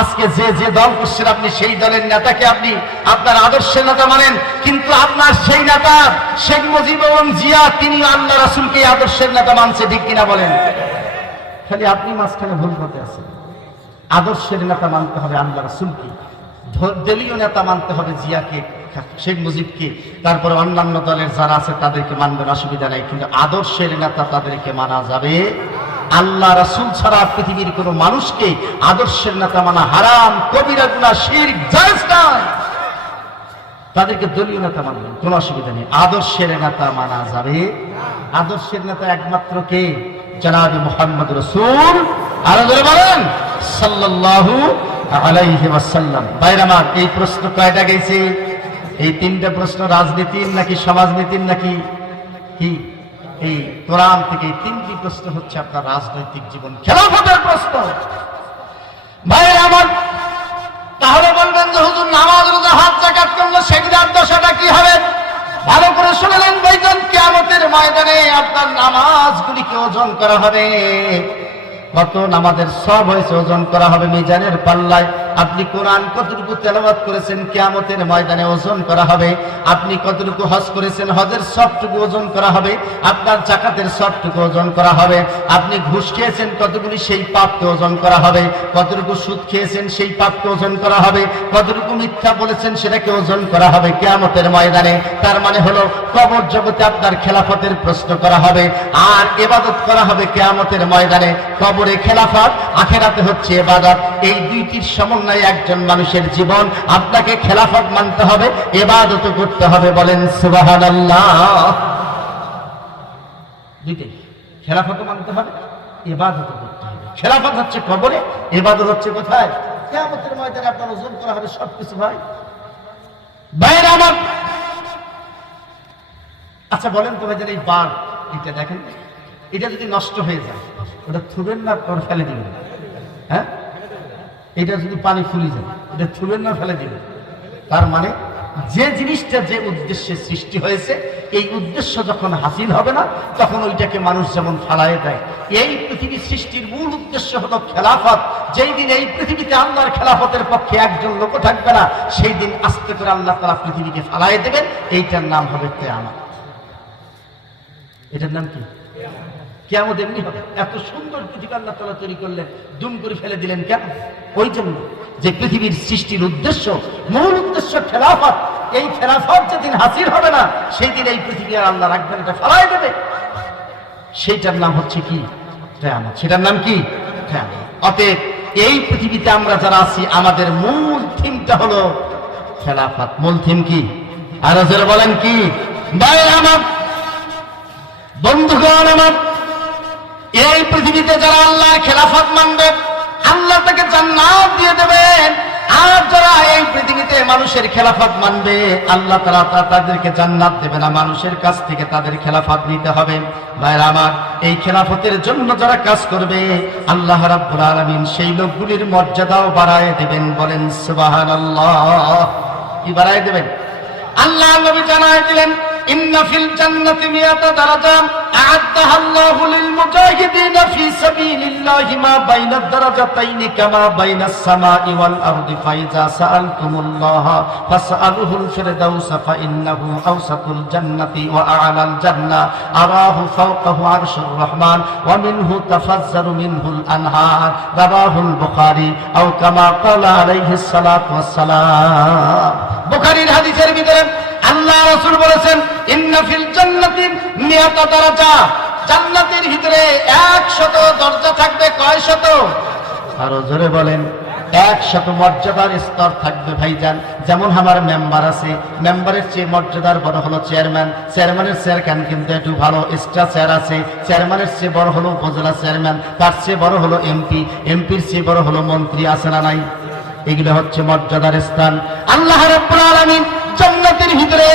আজকে যে দল করছেন আপনি, সেই দলের নেতাকে আপনি আপনার আদর্শের নেতা মানেন, কিন্তু আপনার সেই নেতা শেখ মুজিব এবং জিয়া তিনি আল্লাহ রাসূলকে আদর্শের নেতা মানছে, ঠিক কিনা বলেন? খালি আপনি মাঝখানে ভুল করতে আছেন। আদর্শের নেতা মানতে হবে আল্লাহ রাসূলকে, দলীয় নেতা মানতে হবে জিয়াকে, শেখ মুজিবকে, তারপর অন্যান্য দলের যারা আছে তাদেরকে মানবেন, অসুবিধা নাই। কিন্তু আদর্শের নেতা তাদেরকে মানা যাবে। আল্লাহ রাসূল ছাড়া পৃথিবীর কোন মানুষকে আদর্শের নেতা মানা হারাম, কবিরা গুনাহ, শিরক, জায়েজ নয়। তাদেরকে দলীয় নেতা মানবেন, কোনো অসুবিধা নেই। আদর্শের নেতা মানা যাবে। আদর্শের নেতা একমাত্র কে? জনাবে মুহাম্মদ রাসূল, আরো জোরে বলেন সাল্লাল্লাহু আলাইহি ওয়াসাল্লাম। ভাইরা আমার, এই প্রশ্ন কয়টা গেছে? এই 3টা প্রশ্ন রাজনীতির নাকি সমাজনীতির নাকি কি? এই কোরআন থেকে এই 3টি প্রশ্ন হচ্ছে আপনার রাজনৈতিক জীবন, খেলাফতের প্রশ্ন। ভাইরা আমার, তাহলে বলবেন যে হুজুর নামাজ রোজা হজ যাকাত করলে সেগুলোর দশাটা কি হবে? ভালো করে শুনে নেন ভাইজান, কিয়ামতের ময়দানে আপনার নামাজগুলিকে ওজন করা হবে। কত নামাজের সব হয়েছে ওজন করা হবে মিজানের পাল্লায়। আপনি কোরআন কতটুকু তেলাওয়াত করেছেন কিয়ামতের ময়দানে ওজন করা হবে। আপনি কতটুকু হজ করেছেন হজের সবটুকু ওজন করা হবে। আপনার যাকাতের সবটুকু ওজন করা হবে। আপনি ঘুষ খেয়েছেন কতগুলি, সেই পাপকে ওজন করা হবে। কতটুকু সুদ খেয়েছেন সেই পাপকে ওজন করা হবে। কতটুকু মিথ্যা বলেছেন সেটাকে ওজন করা হবে কিয়ামতের ময়দানে। তার মানে হলো কবর জগতে আপনার খেলাফতের প্রশ্ন করা হবে, আর ইবাদত করা হবে কিয়ামতের ময়দানে। কবরে খেলাফত, আখিরাতে হচ্ছে ইবাদত। এই দুইটির সমন্বয়ে একজন মানুষের জীবন। আপনাকে খেলাফত মানতে হবে, ইবাদত করতে হবে। বলেন সুবহানাল্লাহ। দুইটাই, খেলাফত মানতে হবে, ইবাদত করতে হবে। খেলাফত হচ্ছে কবরে, ইবাদত হচ্ছে কোথায়? কিয়ামতের ময়দানে আপনার ওজন করা হবে সবকিছু। ভাই ভাইরা আমার, আচ্ছা বলেন তো ভাই, এই বাঘ এটা দেখেন, এটা যদি নষ্ট হয়ে যায় ওটা থুবেন না ফেলে দিবেন? হ্যাঁ, এটা যদি পানি ফুলি যায় এটা থুবেন না ফেলে দিবেন? তার মানে যে জিনিসটা যে উদ্দেশ্যে সৃষ্টি হয়েছে, এই উদ্দেশ্য যখন হাসিল হবে না তখন ওইটাকে মানুষ যেমন ফালায় দেয়। এই পৃথিবী সৃষ্টির মূল উদ্দেশ্য হলো খেলাফত। যেই দিন এই পৃথিবীতে আল্লাহর খেলাফতের পক্ষে একজন লোক থাকবে না, সেই দিন আস্তে করে আল্লাহ তাআলা পৃথিবীকে ফালায় দেবেন। এইটার নাম হবে কিয়ামত। এটার নাম কি? কিয়ামত এমনি হবে। এত সুন্দর পৃথিবী আল্লাহ তাআলা তৈরি করলেন, দুম করে ফেলে দিলেন কেন? ওই জন্য যে পৃথিবীর সৃষ্টির উদ্দেশ্য, মূল উদ্দেশ্য খেলাফত। এই খেলাফত যেদিন হাসিল হবে না সেই দিন এই পৃথিবী আর আল্লাহ রাখবেন, এটা ফেলাই দেবে। সেইটার নাম হচ্ছে কি? কিয়ামত। সেটার নাম কি? কিয়ামত। অতএব এই পৃথিবীতে আমরা যারা আছি আমাদের মূল থিমটা হলো খেলাফত। মূল থিম কি? আর যারা বলেন কি? ভাই আমার, বন্ধুগণ আমার, এই পৃথিবীতে যারা আল্লাহর খেলাফত মানবে আল্লাহ তাকে জান্নাত দিয়ে দেবেন। আর যারা এই পৃথিবীতে মানুষের খেলাফত মানবে আল্লাহ তাআলা তাদেরকে জান্নাত দেবে না, মানুষের কাছ থেকে তাদের খেলাফত নিতে হবে। ভাইরা আমার, এই খেলাফতের জন্য যারা কাজ করবে আল্লাহ রাব্বুল আলামিন সেই লোকগুলির মর্যাদাও বাড়ায় দেবেন। বলেন সুবহানাল্লাহ। কি বাড়ায় দেবেন? আল্লাহ নবী জানায় দিলেন, ইন্না ফিল জান্নাতি মিয়াতা দারাজা আ'আদ্দাহা আল্লাহু লিল মুজাহিদিনা ফি সাবিলিল্লাহি মা বাইনা দারাজাতাইনি কামা বাইনাস সামাই ওয়াল আরদি ফাইজা সাআলতুমুল্লাহা ফাসআলুহুল ফিরদাউসা ফাইন্নাহু আওসাতুল জান্নাতি ওয়া আ'লাল জান্নাহ আরাহু ফাওকাহু আরশুর রহমান ওয়া মিনহু তাফাজ্জারু মিনহুল আনহার। রাওয়াহুল বুখারী আও কামা ক্বালা আলাইহিস সালাতু ওয়াস সালাম। বুখারীর হাদিসের ভিতরে আল্লাহ আল্লাহ রাসূল বলেছেন ইন্না ফিল জান্নাতি মিয়াতা দারাজা, জান্নাতের ভিতরে 100 দরজা থাকবে। কয় শত? আরো জোরে বলেন। 100 মর্যাদার স্তর থাকবে ভাইজান। যেমন আমার মেম্বার আছে, মেম্বারের চেয়ে মর্যাদার বড় হলো চেয়ারম্যান, চেয়ারম্যানের চেয়ারম্যান কিন্তু একটু ভালো এক্সট্রা চেয়ার আছে, চেয়ারম্যানের চেয়ে বড় হলো উপজেলা চেয়ারম্যান, তার চেয়ে বড় হলো এমপি, এমপির চেয়ে বড় হলো মন্ত্রী, আছে না নাই? এগুলো হচ্ছে মর্যাদার স্থান। আল্লাহ রাব্বুল আলামিন জান্নাতের ভিতরে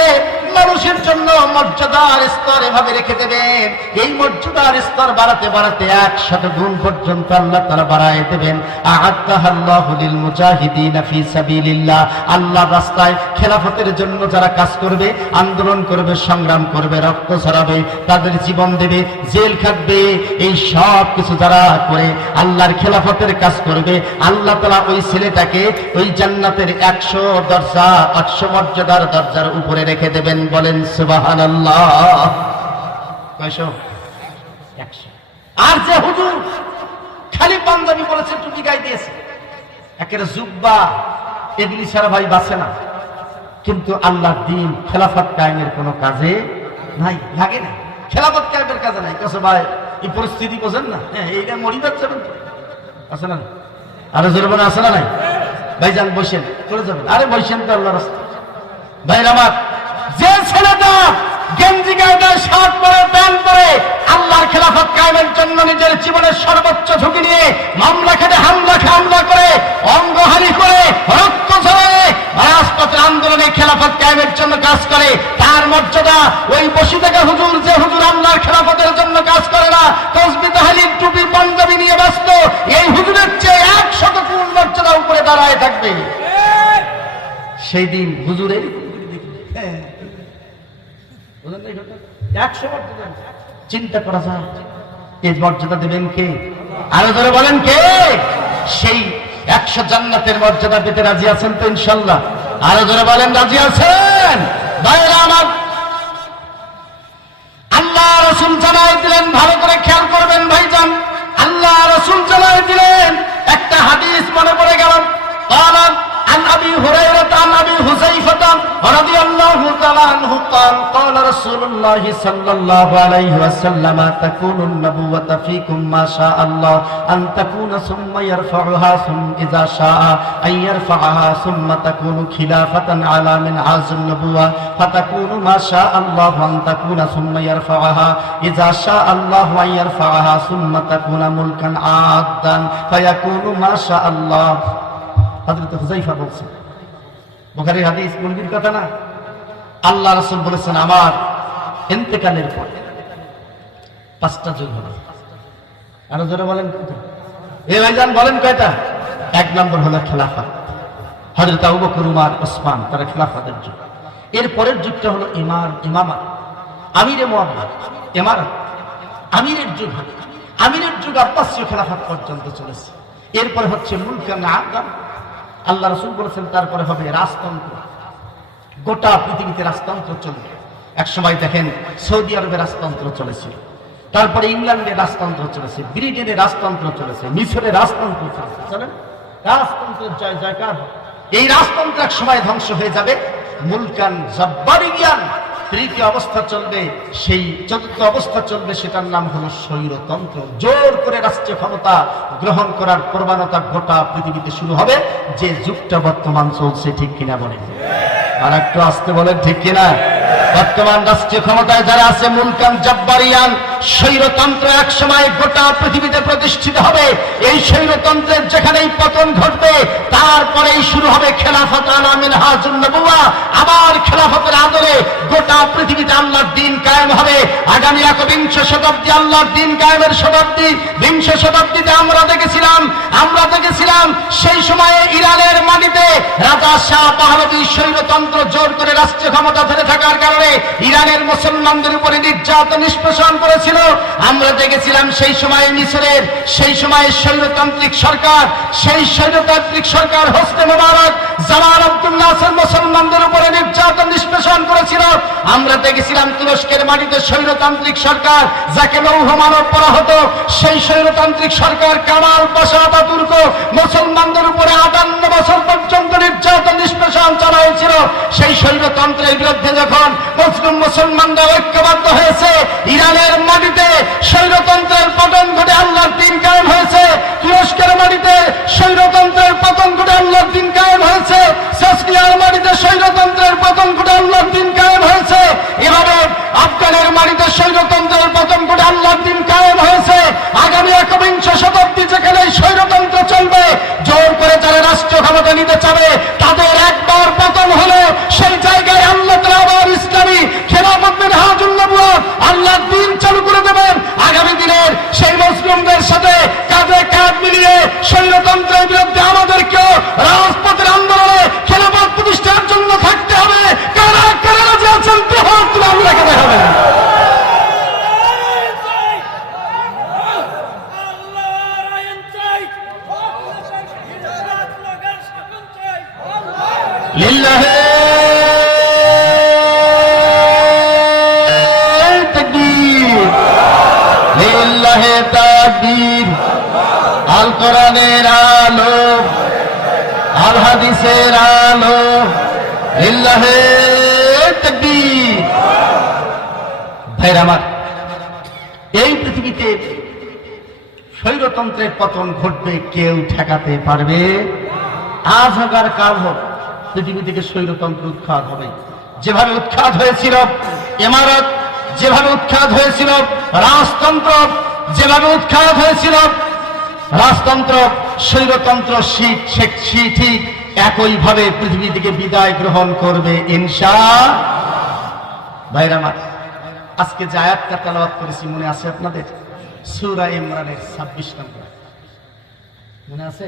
মানুষের জন্য মর্যাদার স্তর এভাবে রেখে দেবেন, এই মর্যাদার স্তর বাড়াতে বাড়াতে 100 গুণ পর্যন্ত আল্লাহ তাআলা বাড়ায় দেবেন। আ'আদাল্লাহু লিল মুজাহিদিনা ফি সাবিলিল্লাহ, আল্লাহর রাস্তায় খেলাফতের জন্য যারা কাজ করবে, আন্দোলন করবে, সংগ্রাম করবে, রক্ত ঝরাবে, তাদের জীবন দেবে, জেল খাটবে, এই সব কিছু যারা করে আল্লাহর খেলাফতের কাজ করবে, আল্লাহ তাআলা ওই ছেলেটাকে ওই জান্নাতের 100 দরজা, 100 মর্যাদার দরজার উপরে রেখে দেবেন। বলেন সুবহানাল্লাহ। কয়শো? 100। আর যে হুজুর খালি পাঞ্জাবি বলেছে, টুপি গায়ে দিয়েছে, একের জুব্বা, এগুলি ছাড়া ভাই বাঁচে না, কিন্তু আল্লাহর দ্বীন খেলাফত কায়েমের কোনো কাজে নাই, লাগে না, খেলাফত কায়েমের কাজে নাই। কাছে ভাই এই পরিস্থিতি বোঝেন না? হ্যাঁ, এইটা মরিবার যাবেন তো, আছে না? আরে জোরবানা আছে না নাই? ভাই যান বসেন, করে যাবেন। আরে বসেন তো আল্লাহর রাস্তায়। ভাই আমার যে ছেলেটা গেঞ্জি গায়ে দেয়, শার্ট পরে, প্যান্ট পরে, আল্লাহর খেলাফত কায়েমের জন্য নিজের জীবনের সর্বোচ্চ ঝুঁকি নিয়ে মামলা খেতে হামলা করে, অঙ্গহানি করে, রক্ত ঝরায় রাজপথে আন্দোলনে খেলাফত কায়েমের জন্য কাজ করে, তার মর্যাদা ওই বসে থাকা হুজুর, যে হুজুর আল্লাহর খেলাফতের জন্য কাজ করে না, তসবিহ তাহলিল টুপি পাঞ্জাবি নিয়ে ব্যস্ত, এই হুজুরের চেয়ে 100 গুণ মর্যাদা উপরে দাঁড়ায় থাকবে। সেই দিন হুজুরের চিন্তা করা যায়, এই মর্যাদা দেবেন কে? আরো ধরে বলেন কে? সেই 100 জান্নাতের মর্যাদা পেতে রাজি আছেন তো ইনশাআল্লাহ? আরো ধরে বলেন রাজি আছেন? ভাইরা আমার, আল্লাহ রাসূল জানাই দিলেন, ভালো করে খেয়াল করবেন ভাইজান, আল্লাহ রাসূল জানাই দিলেন, একটা হাদিস মনে পড়ে গেল। عن أبي هريرة عن أبي حذيفة رضي الله تعالى عنه قال قال رسول الله صلى الله عليه وسلم تكون النبوة فيكم ما شاء الله أن تكون ثم يرفعها ثم إذا شاء أن يرفعها ثم تكون خلافة على منهاج النبوة فتكون ما شاء الله أن تكون ثم يرفعها إذا شاء الله أن يرفعها ثم تكون ملكا عادا فيكون ما شاء الله। হযরত হুযায়ফা বলছেন, বুখারীর হাদিস, মুলবির কথা না। আল্লাহ রাসূল বলেছেন আমার ইন্তেকালের পর 5টা যুগ হবে। আরো জোরে বলেন কয়টা? এই ভাইজান বলেন কয়টা? 1 নম্বর হলো খেলাফত, হযরত আবু বকর, উমর, ওসমান, তারা খেলাফতের যুগ। এর পরের যুগটা হলো ইমামাত, আমিরে মুআওয়াজ, ইমারত, আমিরের যুগ হবে। আমিরের যুগ আব্বাসীয় খেলাফত পর্যন্ত চলেছে। এরপরে হচ্ছে মুলকান আদাম, আল্লাহ রাসূল বলেছেন তারপরে হবে রাজতন্ত্র, গোটা পৃথিবীতে রাজতন্ত্র চলবে। এক সময় দেখেন সৌদি আরবে রাজতন্ত্র চলেছিল, তারপরে ইংল্যান্ডে রাজতন্ত্র চলেছে, ব্রিটেনে রাজতন্ত্র চলেছে, মিশরে রাজতন্ত্র চলেছে। চলেন, রাজতন্ত্রের জয় জয়কার। এই রাজতন্ত্র এক সময় ধ্বংস হয়ে যাবে। মুলকান জাব্বারিয়ান, তৃতীয় অবস্থা চলবে, সেই চতুর্থ অবস্থা চলবে, সেটার নাম হলো স্বৈরতন্ত্র। জোর করে রাষ্ট্রীয় ক্ষমতা গ্রহণ করার প্রবণতা গোটা পৃথিবীতে শুরু হবে, যে যুগটা বর্তমান চলছে। ঠিক কিনা বলেন? আর একটু আসতে বলেন ঠিক কিনা? বর্তমান রাষ্ট্রীয় ক্ষমতায় যারা আছে মুলকান জাব্বারিয়ান, স্বৈরতন্ত্র এক সময় গোটা পৃথিবীতে প্রতিষ্ঠিত হবে। এই স্বৈরতন্ত্রের যেখানেই পতন ঘটবে, তারপরেই শুরু হবে খেলাফত আলা মিনহাজুন নবুওয়া। আবার খেলাফতের আদলে গোটা পৃথিবীতে আল্লাহর দ্বীন কায়েম হবে। আগামী 21 শতাব্দী আল্লাহর দ্বীন কায়েমের শতাব্দী। 20 শতাব্দীতে আমরা দেখেছিলাম সেই সময়ে ইরানের মাটিতে রাজা শাহ পাহলভী স্বৈরতন্ত্র জোর করে রাষ্ট্রীয় ক্ষমতা ধরে থাকার কারণে ইরানের মুসলমানদের উপরে নির্যাতন নিষ্পেষণ করেছিল। আমরা দেখেছিলাম সেই সময় মিশরের সেই সময়ের স্বৈরতান্ত্রিক সরকার হোসনে মোবারক, জামাল আব্দুল নাসের মুসলমানদের উপরে নির্যাতন নিষ্পেষণ করেছিল। আমরা দেখেছিলাম তুরস্কের মাটিতে স্বৈরতান্ত্রিক সরকার, যাকে লৌহ মানব বলা হতো, সেই স্বৈরতান্ত্রিক সরকার কামাল পাশা আতাতুর্ক মুসলমানদের উপরে 58 বছর পর্যন্ত নির্যাতন নিঃস্বার্থ নিষ্পেষণ চালা হয়েছিল, সেই স্বৈরতন্ত্রের বিরুদ্ধে যখন মুসলিম মুসলমানরা ঐক্যবদ্ধ হয়েছে, ইরানের মাটিতে স্বৈরতন্ত্রের পতন ঘটে আল্লাহর দ্বীন কায়েম হয়েছে, তুরস্কের মাটিতে স্বৈরতন্ত্রের পতন ঘটে আল্লাহর দ্বীন কায়েম হয়েছে, সাসকিয়ার মাটিতে স্বৈরতন্ত্রের পতন ঘটে আল্লাহর দ্বীন কায়েম হয়েছে, এভাবে আফগানের মাটিতে স্বৈরতন্ত্রের পতন ঘটে আল্লাহর দ্বীন কায়েম হয়েছে। আগামী একবিংশ শতাব্দী যেখানে স্বৈরতন্ত্র চলবে, জোর করে যারা রাষ্ট্র ক্ষমতা নিতে চাবে তাদের একবার পতন হলে সেই জায়গায় আল্লাহ তাআলা আবার ইসলামী খেলাফত মিনহাজুন নবুওয়াত আল্লাহর দ্বীন চালু করে দেবেন। আগামী দিনের সেই মুসলিমদের সাথে কাঁধে কাঁধ মিলিয়ে স্বৈরতন্ত্রের বিরুদ্ধে আমাদেরকেও রাজপথের আন্দোলনে খেলাফত প্রতিষ্ঠার জন্য থাকতে হবে। কারা কারা রাজি আছেন হাত তুলে আল্লাহকে দেখাবেন। লিল্লাহি তাকবীর, লিল্লাহি তাকবীর। আল কোরআনের আলো, আল হাদিসের আলো, লিল্লাহি তাকবীর। ভাইরা আমার, এই পৃথিবীতে স্বৈরতন্ত্রের পতন ঘটবে, কেউ ঠেকাতে পারবে? আজ হোক আর কাল হোক, পৃথিবী থেকে স্বৈরতন্ত্র উৎখাত হবে। যেভাবে উৎখাত হয়েছিল ইমারত, যেভাবে উৎখাত হয়েছিল রাজতন্ত্র, যেভাবে উৎখাত হয়েছিল রাজতন্ত্র, স্বৈরতন্ত্র ঠিক একইভাবে পৃথিবী থেকে বিদায় গ্রহণ করবে ইনশাআল্লাহ। ভাইরা আমার, আজকে যে আয়াতটা তেলাওয়াত করেছি মনে আছে আপনাদের? সূরা ইমরানের 26 নম্বর মনে আছে?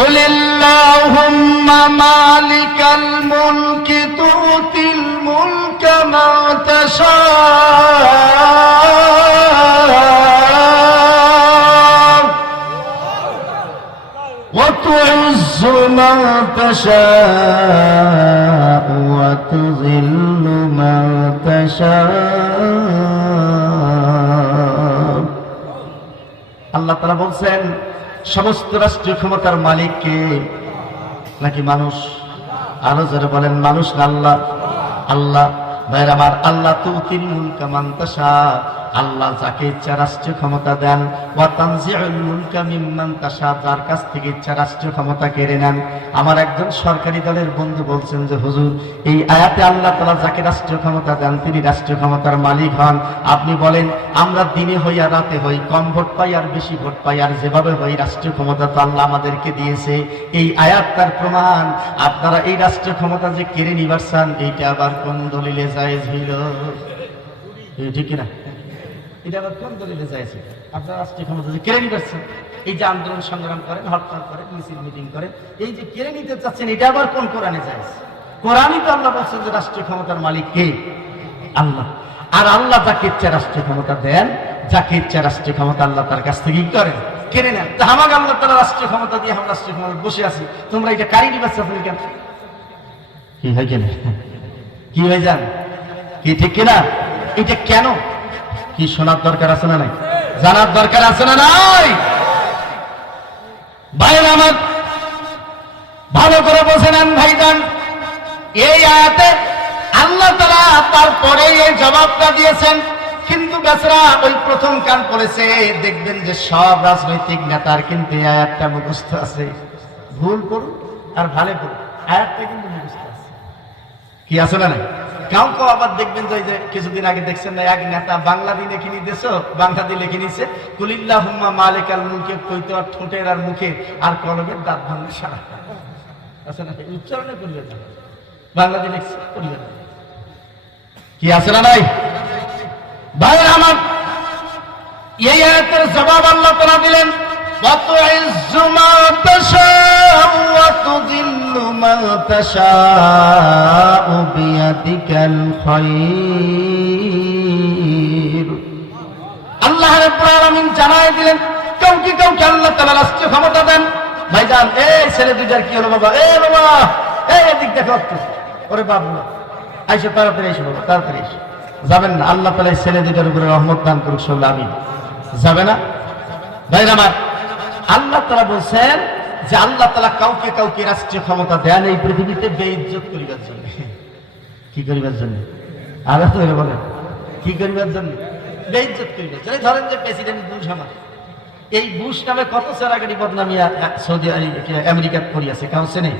قل اللهم مالك الملك تؤتي الملك من تشاء وتعز من تشاء وتذل من تشاء। আল্লাহ তাআলা বলছেন সমস্ত রাষ্ট্রীয় ক্ষমতার মালিক কে? নাকি মানুষ? আরো যারা বলেন মানুষ না আল্লাহ? আল্লাহ। ভাইরা আমার, আল্লাহ তুতিল মুলকা মান তাশা, আল্লাহ যাকে ইচ্ছা রাষ্ট্রীয় ক্ষমতা দেন। ওয়া তানজিউল মুলকা মিম্মান তাশা, যার কাছ থেকে ইচ্ছা রাষ্ট্রীয় ক্ষমতা কেড়ে নেন। আমার একজন সরকারি দলের বন্ধু বলছেন যে হুজুর, এই আয়াতে আল্লাহ তাআলা যাকে রাষ্ট্রীয় ক্ষমতা দেন তিনি রাষ্ট্রীয় ক্ষমতার মালিক হন। আপনি বলেন আমরা দিনে হই আর রাতে হই, কম ভোট পাই আর বেশি ভোট পাই, আর যেভাবে হই রাষ্ট্রীয় ক্ষমতা তো আল্লাহ আমাদেরকে দিয়েছে। এই আয়াত তার প্রমাণ। আপনারা এই রাষ্ট্রীয় ক্ষমতা যে কেড়ে নিবার চান, এইটা আবার কোন দলিলে জায়েজ হইল? ঠিক না? এটা আবার কোন দলিলে জায়েজ? আপনারা রাষ্ট্রীয় ক্ষমতা যে কেড়ে নিতে চাচ্ছেন, এই যে আন্দোলন সংগ্রাম করেন, হরতাল করেন, মিছিল মিটিং করেন, এই যে কেড়ে নিতে চাচ্ছেন, এটা আবার কোন কোরআনে জায়েজ? কোরআনই তো আল্লাহ বলছেন যে রাষ্ট্রীয় ক্ষমতার মালিক কে? আল্লাহ। আর আল্লাহ যাকে ইচ্ছা রাষ্ট্রীয় ক্ষমতা দেন, যাকে ইচ্ছা রাষ্ট্রীয় ক্ষমতা আল্লাহ তার কাছ থেকে কি করেন? কেড়ে নেন। তা আমাকে আল্লাহ তারা রাষ্ট্রীয় ক্ষমতা দিয়ে আমরা রাষ্ট্রীয় ক্ষমতা বসে আছি, তোমরা এটা কারি নিবার চাচ্ছেন কেন? কি হয় কেন? কি হয়ে যান? কি ঠিক কিনা? এটা কেন? কি শোনার দরকার আছে না নাই? জানার দরকার আছে না নাই? ভাইরা আমার, ভালো করে বসে নেন ভাইজান। এই আয়াতে আল্লাহ তাআলা তারপরে এই জবাবটা দিয়েছেন, কিন্তু বেচারা ওই প্রথম কান পড়েছে। দেখবেন যে সব রাজনৈতিক নেতার কিন্তু এই আয়াতটা মুখস্থ আছে। ভুল করুন আর ভালো করুন, আয়াতটা কিন্তু মুখস্থ আছে। কি আছে না নাই? কেউ কেউ আবার দেখবেন যে কিছুদিন আগে দেখছেন না, এক নেতা বাংলাদি লেখে নিতেছ, বাংলাদি লেখে নিছে কুলিল্লাহুম্মা মালিকাল মুলকে, কইতে আর ঠোঁটের আর মুখে আর কলমের দাঁত ভাঙা সারা আছে না? উচ্চারণে করবে না, বাংলাদি লেখছে করবে না। কি আছে না নাই? ভাই আমার, এই আয়াতের জবাব আল্লাহ তাআলা দিলেন, وَتُعِزُّ مَن تَشَاءُ وَتُذِلُّ مَن تَشَاءُ بِيَدِكَ الْخَيْرُ। আল্লাহ রাব্বুল আলামিন জানায় দিলেন, কাউকে কাউকে আল্লাহ তাআলা রাষ্ট্রীয় ক্ষমতা দেন। ভাইজান, এই ছেলে দুইটার কি হলো বাবা? বাবা, এদিক দেখো একটু। ওরে বাবা, আইসো তাড়াতাড়ি, এসো বাবা, তাড়াতাড়ি এসো। যাবেন না? আল্লাহ তাআলা ছেলে দুইটার উপরে রহমত দান করুক, সব আমিন। যাবে না? ভাইরা আমার, আল্লাহ তাআলা বলছেন যে আল্লাহ তাআলা কাউকে কাউকে রাষ্ট্রীয় ক্ষমতা দেন এই পৃথিবীতে বেইজ্জত করিবার জন্য। কি করিবার জন্য? আরো তো বলেন, কি করিবার জন্য? বেইজ্জত করিবার জন্য। ধরেন যে প্রেসিডেন্ট বুশ, আমার এই বুশ নামে কত চারাগাড়ি বদনামিয়া সৌদি আমেরিকা করিয়াছে, কাউ চেনে?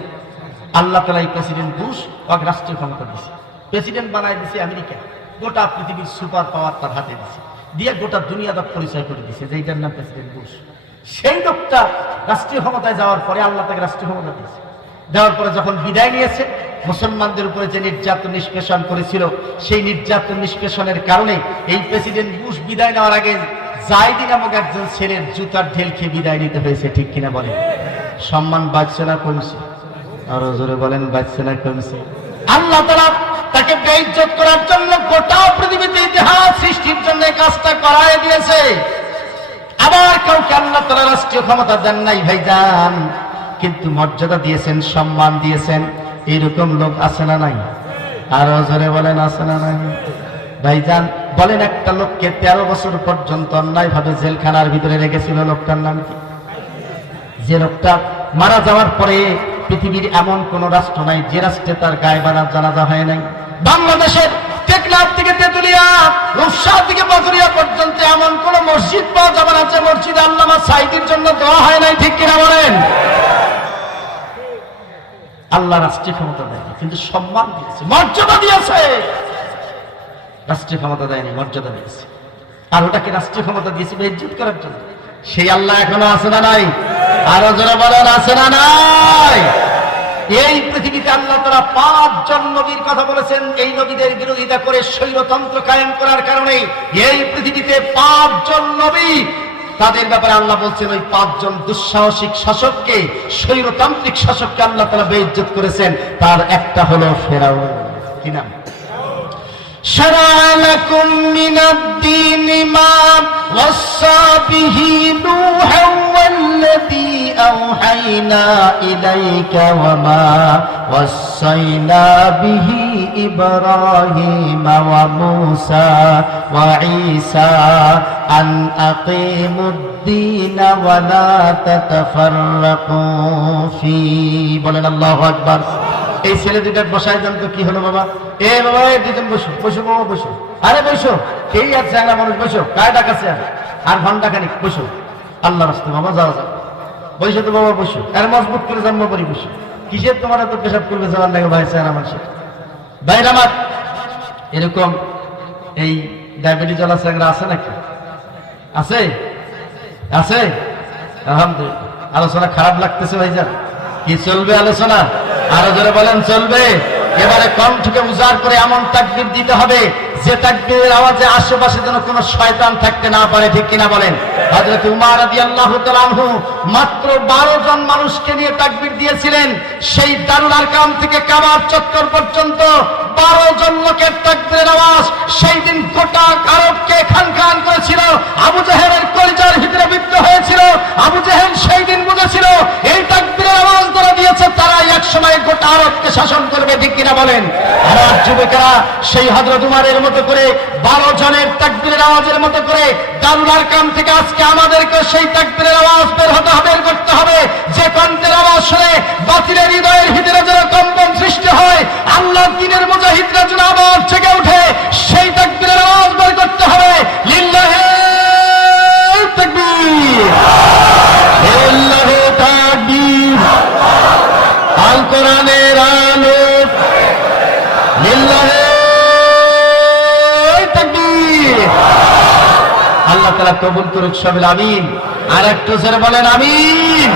আল্লাহ তাআলা এই প্রেসিডেন্ট বুশ ওকে রাষ্ট্রীয় ক্ষমতা দিয়েছে, প্রেসিডেন্ট বানায় দিয়েছে আমেরিকা, গোটা পৃথিবীর সুপার পাওয়ার তার হাতে দিয়েছে, দিয়ে গোটা দুনিয়াদার পরিচয় করে দিয়েছে যে এইটার নাম প্রেসিডেন্ট বুশ। সেই লোকটা রাষ্ট্রীয় ক্ষমতায় যাওয়ার পরে আল্লাহ তাকে রাষ্ট্রীয় ক্ষমতা দিয়েছে। দেওয়ার পরে যখন বিদায় নিয়েছে, মুসলমানদের উপরে যে নির্যাতন নিষ্পেষণ করেছিল, সেই নির্যাতন নিষ্পেষণের কারণে এই প্রেসিডেন্ট বুশ বিদায় নেওয়ার আগে জাইদি নামক একজন ছেলের জুতার ঢেল খেয়ে বিদায় নিতে হয়েছে। ঠিক কিনা বলেন? সম্মান বাড়ছে না কমছে? আরো জোরে বলেন, বাড়ছে না কমছে? আল্লাহ তাআলা তাকে বেইজ্জত করার জন্য গোটা পৃথিবীতে ইতিহাস সৃষ্টির জন্য কাজটা করায় দিয়েছে। আবার কাউকে আল্লাহ তাআলা রাষ্ট্রীয় ক্ষমতা দেন নাই ভাইজান, কিন্তু মর্যাদা দিয়েছেন, সম্মান দিয়েছেন। এরকম লোক আছে না নাই? আরো জোরে বলেন, আছে না নাই? ভাইজান বলেন, একটা লোককে 13 বছর পর্যন্ত অন্যায় ভাবে জেলখানার ভিতরে রেখেছিল, লোকটার নাম কি? যে লোকটা মারা যাওয়ার পরে পৃথিবীর এমন কোন রাষ্ট্র নাই যে রাষ্ট্রে তার গায়বানা জানাজা হয় নাই। বাংলাদেশের টেকনাফ থেকে তেতুলিয়া, রূপসা থেকে পাথুরিয়া পর্যন্ত এমন কোন মসজিদ পাওয়া যাবে না যে মসজিদ আল্লামা সাঈদীর জন্য দোয়া হয় নাই। ঠিক কিনা বলেন? আল্লাহ রাষ্ট্রীয় ক্ষমতা দেয়নি, কিন্তু সম্মান দিয়েছে, মর্যাদা দিয়েছে। রাষ্ট্রীয় ক্ষমতা দেয়নি, মর্যাদা দিয়েছে। আর ওটাকে রাষ্ট্রীয় ক্ষমতা দিয়েছে বেইজ্জত করার জন্য। সেই আল্লাহ এখনো আছে না নাই? আরো যারা বলেন, আছে না নাই? এই পৃথিবীতে আল্লাহ তাআলা 5 জন নবীর কথা বলেছেন। এই নবীদের বিরোধিতা করে স্বৈরতন্ত্র কায়েম করার কারণে এই পৃথিবীতে 5 জন নবী, তাদের ব্যাপারে আল্লাহ বলছেন ওই 5 জন দুঃসাহসিক শাসককে, স্বৈরতান্ত্রিক শাসককে আল্লাহ তাআলা বেইজ্জত করেছেন। তার একটা হলো ফেরাউন। কি নাম? شرع لكم من الدين ما وصى به نوحا والذي أوحينا إليك وما وصينا به إبراهيم وموسى وعيسى أن أقيموا الدين ولا تتفرقوا فيه. বলেন আল্লাহু আকবার। এই ছেলে দুইটা বসায় দেন তো। কি হলো বাবা? এ বাবা, এই দুজন বসো, বসো বাবা, বসো। আরে বসো, এই আর চ্যাংড়া মানুষ, বসো। কায় ডাকাছে আর ঘন্টা খানিক, বসো। আল্লাহ রাস্তা বাবা, যাও যাও, বসো তো বাবা, বসো। আর মজবুত করে জন্ম করি, বসো। কিসের তোমার এত পেশাব করবে যাওয়ার লাগে ভাই? চ্যাংড়া মানুষের ভাইরা আমার এরকম এই ডায়াবেটিস ওয়ালা চ্যাংড়া আছে নাকি? আছে? আছে? আলহামদুলিল্লাহ। আলোচনা খারাপ লাগতেছে ভাইজান? কি চলবে আলোচনা? আরো জোরে বলেন, চলবে? এবারে কণ্ঠকে উজাড় করে এমন তাকবীর দিতে হবে যে তাকবীরের আওয়াজে আশেপাশে যেন কোনো শয়তান থাকতে না পারে। ঠিক কিনা বলেন? হযরত উমর রাদিয়াল্লাহু তাআলা আনহু মাত্র 12 জন মানুষকে নিয়ে তাকবীর দিয়েছিলেন। সেই দারুল আরকাম থেকে কাবার চত্বর পর্যন্ত 12 জন লোকের তাকবীরের আওয়াজ সেই দিন গোটা আরবকে খান খান করেছিল। আবু জাহেলের কলিজার ভিতরে বিদ্ধ হয়েছিল। আবু জাহেল সেই দিন বুঝেছিল এই তাকবীরের আওয়াজ যারা দিয়েছে তারাই একসময় গোটা আরবকে শাসন করবে। ঠিক কিনা বলেন? আমার যুবকেরা সেই হযরত উমরের মতো করে 12 জনের তাকবীরের আওয়াজের মতো করে দারুল আরকাম থেকে আজকে আমাদেরকে সেই তাকবীরের আওয়াজ বের হতে হবে, বের করতে হবে। যে কণ্ঠের আওয়াজ শুনে বাতিলের হৃদয়ের ভিতরে যেন কম্পন সৃষ্টি হয়, আল্লাহর দ্বীনের মুজাহিদরা যেন আবার জেগে ওঠে, সেই তাকবীরের আওয়াজ বের করতে হবে। লিল্লাহি তাকবীর, লিল্লাহি তাকবীর, আল কোরআনের আলো, লিল্লাহি তাকবীর। আল্লাহ তাআলা কবুল করুক সবাই, আমিন। আর একটু জোরে বলেন আমিন।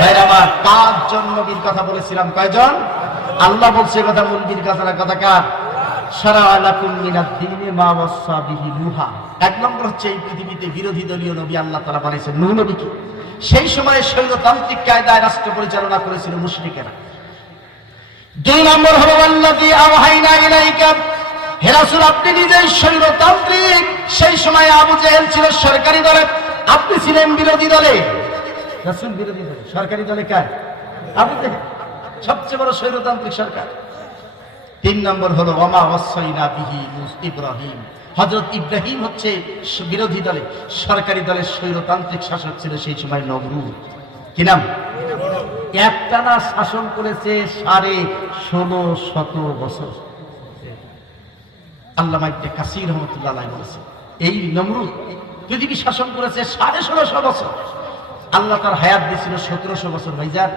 ভাইরা আমার 5 জন নবীর কথা বলেছিলাম, কয়জন? আল্লাহ বলছে কথা মূলবীর কথা না, কথা কার? শারা'a লাকুম মিনাদ দীনি মা ওয়াসা বিহি নূহা। 1 নম্বর হচ্ছে এই পৃথিবীতে বিরোধী দলীয় নবী আল্লাহ তাআলা বানাইছেন নূহ নবীকে। সেই সময়ে স্বৈরতান্ত্রিক কায়দায় রাষ্ট্র পরিচালনা করেছিল মুশরিকেরা। 2 নম্বর হলো আল্লাযী আওহাইনা ইলাইকা। হে রাসূল, আপনি নিজেই স্বৈরতান্ত্রিক। সেই সময় আবু জেহেল ছিল সরকারি দলে, আপনি ছিলেন বিরোধী দলে। রাসূল বিরোধী দলে, সরকারি দলে কার? আবু জেহেল, সবচেয়ে বড় স্বৈরতান্ত্রিক সরকার। 3 নম্বর হলো ওয়ামা ওয়াসাইনা বিহি ইব্রাহিম। হযরত ইব্রাহিম হচ্ছে বিরোধী দলে, সরকারি দলের স্বৈরতান্ত্রিক শাসক ছিল সেই সময় নমরুদ। কি নাম? একটানা শাসন করেছে 16,500 বছর। আল্লামা ইবনে কাসির রহমাতুল্লাহ আলাইহি বলেছেন, এই নমরুদ পৃথিবী শাসন করেছে 1650 বছর। আল্লাহ তার হায়াত দিয়েছিল 1700 বছর। ভাইজান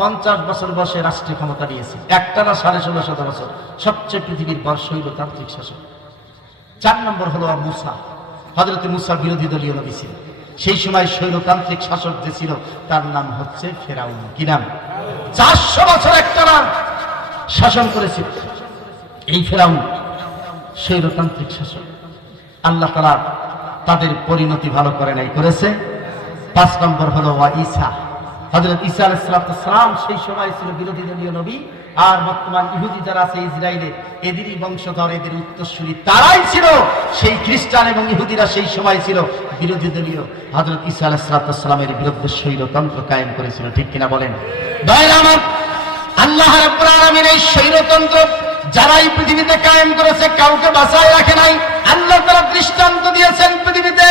50 বছর বয়সে রাষ্ট্রীয় ক্ষমতা নিয়েছে, একটানা 1650 বছর, সবচেয়ে পৃথিবীর বড় স্বৈরতান্ত্রিক শাসক। 4 নম্বর হলো মুসা। হযরত মুসা বিরোধী দলীয় নবী ছিলেন। সেই সময় স্বৈরতান্ত্রিক শাসক যে ছিল তার নাম হচ্ছে ফেরাউন। কি নাম? 400 বছর একটানা শাসন করেছিল এই ফেরাউন, স্বৈরতান্ত্রিক শাসক। আল্লাহ তাআলা তাদের পরিণতি ভালো করে নাই, করেছে। 5 নম্বর হলো ঈসা। হযরত ঈসা আলাইহিস সালাম সেই সময় ছিল বিরোধী দলীয় নবী, আর বর্তমান ইহুদি যারা আছে ইসরায়েলে, এদেরই বংশধর, এদের উত্তরসূরি তারাই ছিল সেই খ্রিস্টান এবং ইহুদিরা সেই সময় ছিল বিরোধী দলীয়। হযরত ঈসা আলাইহিস সালামের বিরুদ্ধে স্বৈরতন্ত্র কায়েম করেছিল, ঠিক কিনা বলেন? ভাইরা আমার, আল্লাহ রাব্বুল আলামিন এই স্বৈরতন্ত্র যারা এই পৃথিবীতে কায়েম করেছে কাউকে বাঁচায় রাখে নাই। আল্লাহ তাআলা দৃষ্টান্ত দিয়েছেন, পৃথিবীতে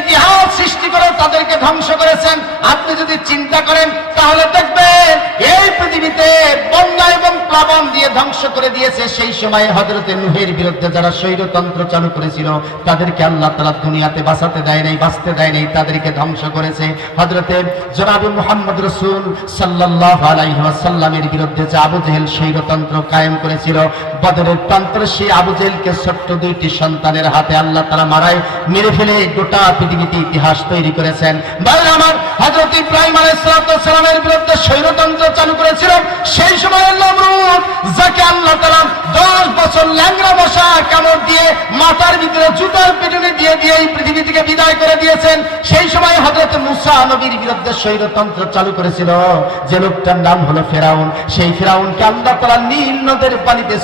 ইতিহাস সৃষ্টি করে তাদেরকে ধ্বংস করেছেন। আপনি যদি চিন্তা করেন তাহলে দেখবেন এই পৃথিবীতে বন্যা এবং প্লাবন দিয়ে ধ্বংস করে দিয়েছে। সেই সময় হযরতে নূহের বিরুদ্ধে যারা স্বৈরতন্ত্র চালু করেছিল তাদেরকে আল্লাহ তাআলা দুনিয়াতে বাঁচাতে দেয় নাই, বাঁচতে দেয় নাই, তাদেরকে ধ্বংস করেছে। হযরতে জনাবে মুহাম্মদ রাসূল সাল্লাল্লাহু আলাইহি ওয়াসাল্লামের বিরুদ্ধে যে আবু জেহেল স্বৈরতন্ত্র কায়েম করেছিল, বদরের প্রান্তরে সেই আবু জেহেলকে ছোট্ট 2টি সন্তানের হাতে আল্লাহ তাআলা মারায় মেরে ফেলে গোটা পৃথিবীতে ইতিহাস তৈরি করেছেন। ভাইরা আমার, হযরত ইব্রাহিম আলাইহিস সালামের বিরুদ্ধে স্বৈরতন্ত্র চালু করেছিল সেই সময় নমরুদ, যাকে আল্লাহ তাআলা 10 বছর ল্যাংড়া বসা কামড় দিয়ে মাথার ভিতরে জুতার পিটুনি দিয়ে দিয়ে এই পৃথিবী থেকে বিদায় করে দিয়েছেন। সেই সময় হযরত মুসা নবীর বিরুদ্ধে স্বৈরতন্ত্র চালু করেছিল, যে লোকটার নাম হলো ফেরাউন। সেই ফেরাউনকে আল্লাহ তাআলা নীল নদের পানিতে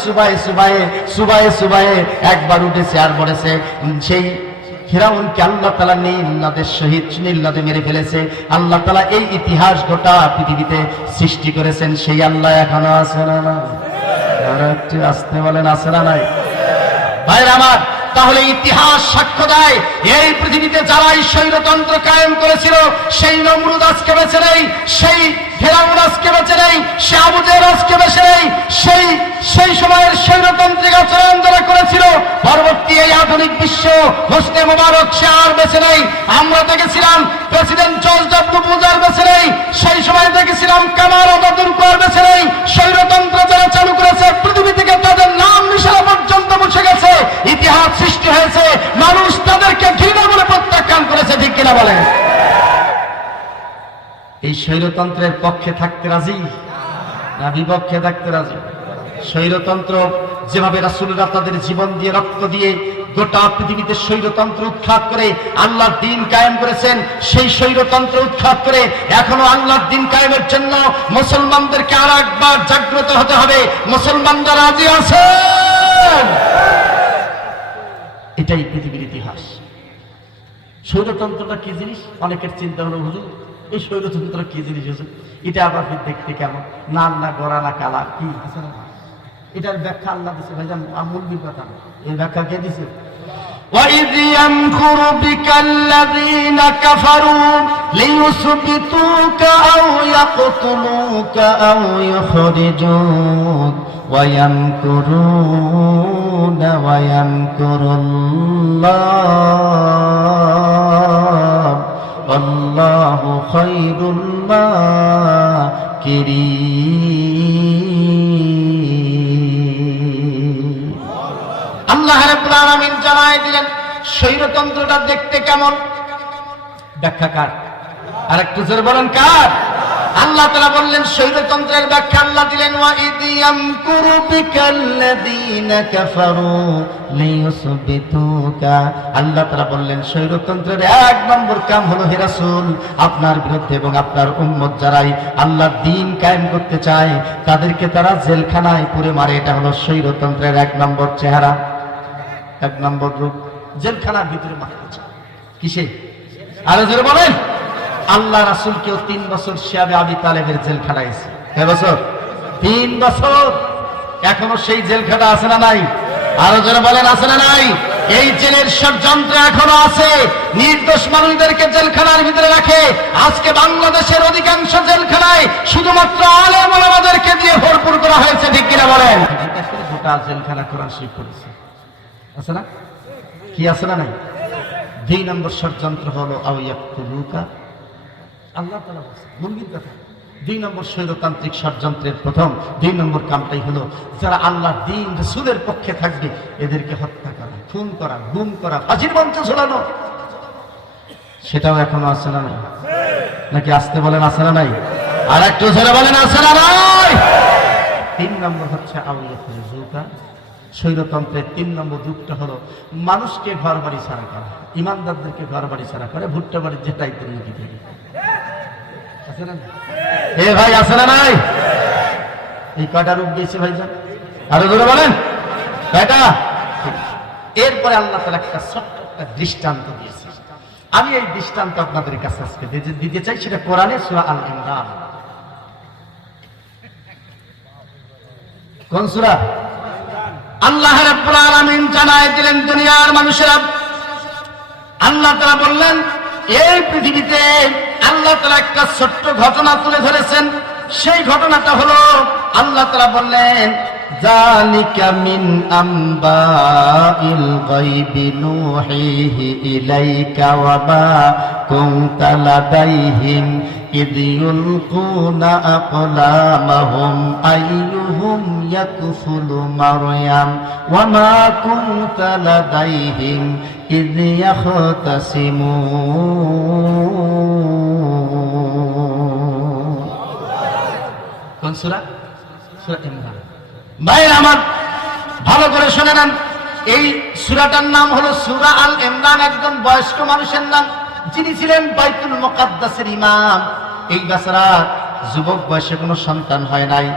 সুবায়ে একবার উঠেছে আর বলেছে, সেই ফেরাউনকে আল্লাহ তাআলা নীল নদের শহীদ, নীল নদে মেরে ফেলেছে। আল্লাহ তাআলা এই ইতিহাস গোটা পৃথিবীতে সৃষ্টি করেছেন। সেই আল্লাহ এখনো আছে না? না, আর একটু আসতে বলেন, আছে না নাই? ভাইরা আমার, তাহলে ইতিহাস সাক্ষ্য দেয় এই পৃথিবীতে যারা এই স্বৈরতন্ত্র কায়েম করেছিল, সেই নমরুদ আজকে বেঁচে নেই, সেই ফেরাউন আজকে বেঁচে নেই, সে আবু জেহেল আজকে বেঁচে নেই। সেই সময়ের স্বৈরতান্ত্রিক আচরণ যারা করেছিল, পরবর্তী এই আধুনিক বিশ্ব হোসনে মোবারক সে আর বেঁচে নেই। আমরা দেখেছিলাম প্রেসিডেন্ট জর্জ ডব্লিউ বুশ আর বেঁচে নেই, সেই সময় দেখেছিলাম কামাল আতাতুর্ক আর বেঁচে নেই। স্বৈরতন্ত্র যারা চালু করেছে পৃথিবী থেকে তাদের নাম নিশানা পর্যন্ত মুছে গেছে, ইতিহাস সৃষ্টি হয়েছে, মানুষ তাদেরকে ঘৃণা বলে প্রত্যাখ্যান করেছে, ঠিক কিনা বলেন? এই স্বৈরতন্ত্রের পক্ষে থাকতে রাজি না বিপক্ষে থাকতে রাজি? স্বৈরতন্ত্র যেভাবে রাসূলরা তাদের জীবন দিয়ে, রক্ত দিয়ে গোটা পৃথিবীতে স্বৈরতন্ত্র উৎখাত করে আল্লাহর দ্বীন কায়েম করেছেন, সেই স্বৈরতন্ত্র উৎখাত করে এখনো আল্লাহর দ্বীন কায়েমের জন্য মুসলমানদেরকে আর একবার জাগ্রত হতে হবে। মুসলমানরা রাজি আছেন? এটাই পৃথিবীর ইতিহাস। স্বৈরতন্ত্রটা কি জিনিস? অনেকের চিন্তা হলো, হুজুর এই স্বৈরতন্ত্র কি জিনিস? হুজুর এটা আবার দেখতে কেমন? না গড়া না কালা, কি আছে না? এটার ব্যাখ্যা আল্লাহ দিয়েছে। ভাইজান মূলবীর কথা, এই ব্যাখ্যা কে দিয়েছে? وَإِذْ يَمْكُرُ بِكَ الَّذِينَ كَفَرُوا لِيُثْبِتُوكَ أَوْ يَقْتُلُوكَ أَوْ يُخْرِجُوكَ وَيَمْكُرُونَ وَيَمْكُرُ اللَّهُ وَاللَّهُ خَيْرُ الْمَاكِرِينَ। আল্লাহ রাব্বুল আলামিন জানায় দিলেন স্বৈরতন্ত্রটা দেখতে কেমন। ব্যাখ্যাকার আর একটু জোরে বলেন কার? আল্লাহ তাআলা বললেন স্বৈরতন্ত্রের ব্যাখ্যা আল্লাহ দিলেন, ওয়াইদ ইয়ামকুরু বিকাল্লাযীনা কাফারু লিইউসবিতুকা। আল্লাহ তাআলা বললেন স্বৈরতন্ত্রের 1 নম্বর কাম হলো, হে রাসূল, আপনার বিরুদ্ধে এবং আপনার উম্মত যারাই আল্লাহর দ্বীন কায়েম করতে চায় তাদেরকে তারা জেলখানায় পুরে মারে। এটা হলো স্বৈরতন্ত্রের 1 নম্বর চেহারা, 1 নম্বর রূপ। জেলখানার ভিতরে মারতে চায়। কিসে? আরো জোরে বলেন। আল্লাহ রাসূলকেও 3 বছর শিয়াবে আবি তালেবের জেলখানায় আছে। কয় বছর? 3 বছর। এখনো সেই জেলখানা আছে না নাই? আরো জোরে বলেন, আছে না নাই? এই জেলের ষড়যন্ত্র এখনো আছে। নির্দোষ মানুষদেরকে জেলখানার ভিতরে রাখে। আজকে বাংলাদেশের অধিকাংশ জেলখানা নাই, শুধুমাত্র আলেম ওলামাদেরকে দিয়ে ভরপুর করা হয়েছে, ঠিক কিনা বলেন? গোটা জেলখানা কোরআন শরীফ পড়েছে, আছে না? কি আছে না নাই? 2 নম্বর ষড়যন্ত্র হলো আউয়াকুলুকা, আল্লাহ তাআলা বলেন মুনবির কথা। 2 নম্বর স্বৈরতান্ত্রিক ষড়যন্ত্রের প্রথম 2 নম্বর কামটাই হলো যারা আল্লাহর দ্বীন রাসূলের পক্ষে থাকবে এদেরকে হত্যা করা, খুন করা, গুম করা, ফাঁসির মঞ্চে ঝোলানো। সেটাও এখনো আছে না নাই? নাকি আসতে বলেন আছে না নাই? আর একটু জোরে বলেন আছে না নাই? 3 নম্বর হচ্ছে আউয়াকুলুকা, স্বৈরতন্ত্রের 3 নম্বর যুগটা হলো মানুষকে ঘর বাড়ি ছাড়া করা, ইমানদারদেরকে ঘর বাড়ি ছাড়া করে ভুট্টা বাড়ির যেটাই তো লুকি থাকে। আছে না? এ ভাই আছে না নাই? এই কয়টা রূপ দিয়েছে ভাইজান? আরো জোরে বলেন কয়টা? এরপরে আল্লাহ তাআলা একটা ছোট্ট একটা দৃষ্টান্ত দিয়েছে। আমি এই দৃষ্টান্ত আপনাদের কাছে আজকে দিতে চাই, সেটা কোরআনে সূরা আল ইমরান। কোন সূরা? আল্লাহ রাব্বুল আলামিন জানায় দিলেন দুনিয়ার মানুষেরা, আল্লাহ তাআলা বললেন এই পৃথিবীতে আল্লাহ তাআলা একটা ছোট্ট ঘটনা তুলে ধরেছেন। সেই ঘটনাটা হলো আল্লাহ তাআলা বললেন যালিকা মিন আম্বাইল গায়বি নূহিহি ইলাইকা ওয়া মা কুনতা লাদাইহিম إذ يلقون أقلامهم أيهم يكفل مريم وما كنت لديهم إذ يختصمون কোন সূরা? সূরা ইমরান। ভাইরা আমার ভালো করে শুনে নেন, এই সূরাটার নাম হলো সূরা আল ইমরান। একজন বয়স্ক মানুষের নাম, যিনি ছিলেন বাইতুল মুকাদ্দাসের ইমাম। এই বেচারা যুবক বয়সে কোনো সন্তান হয় নাই।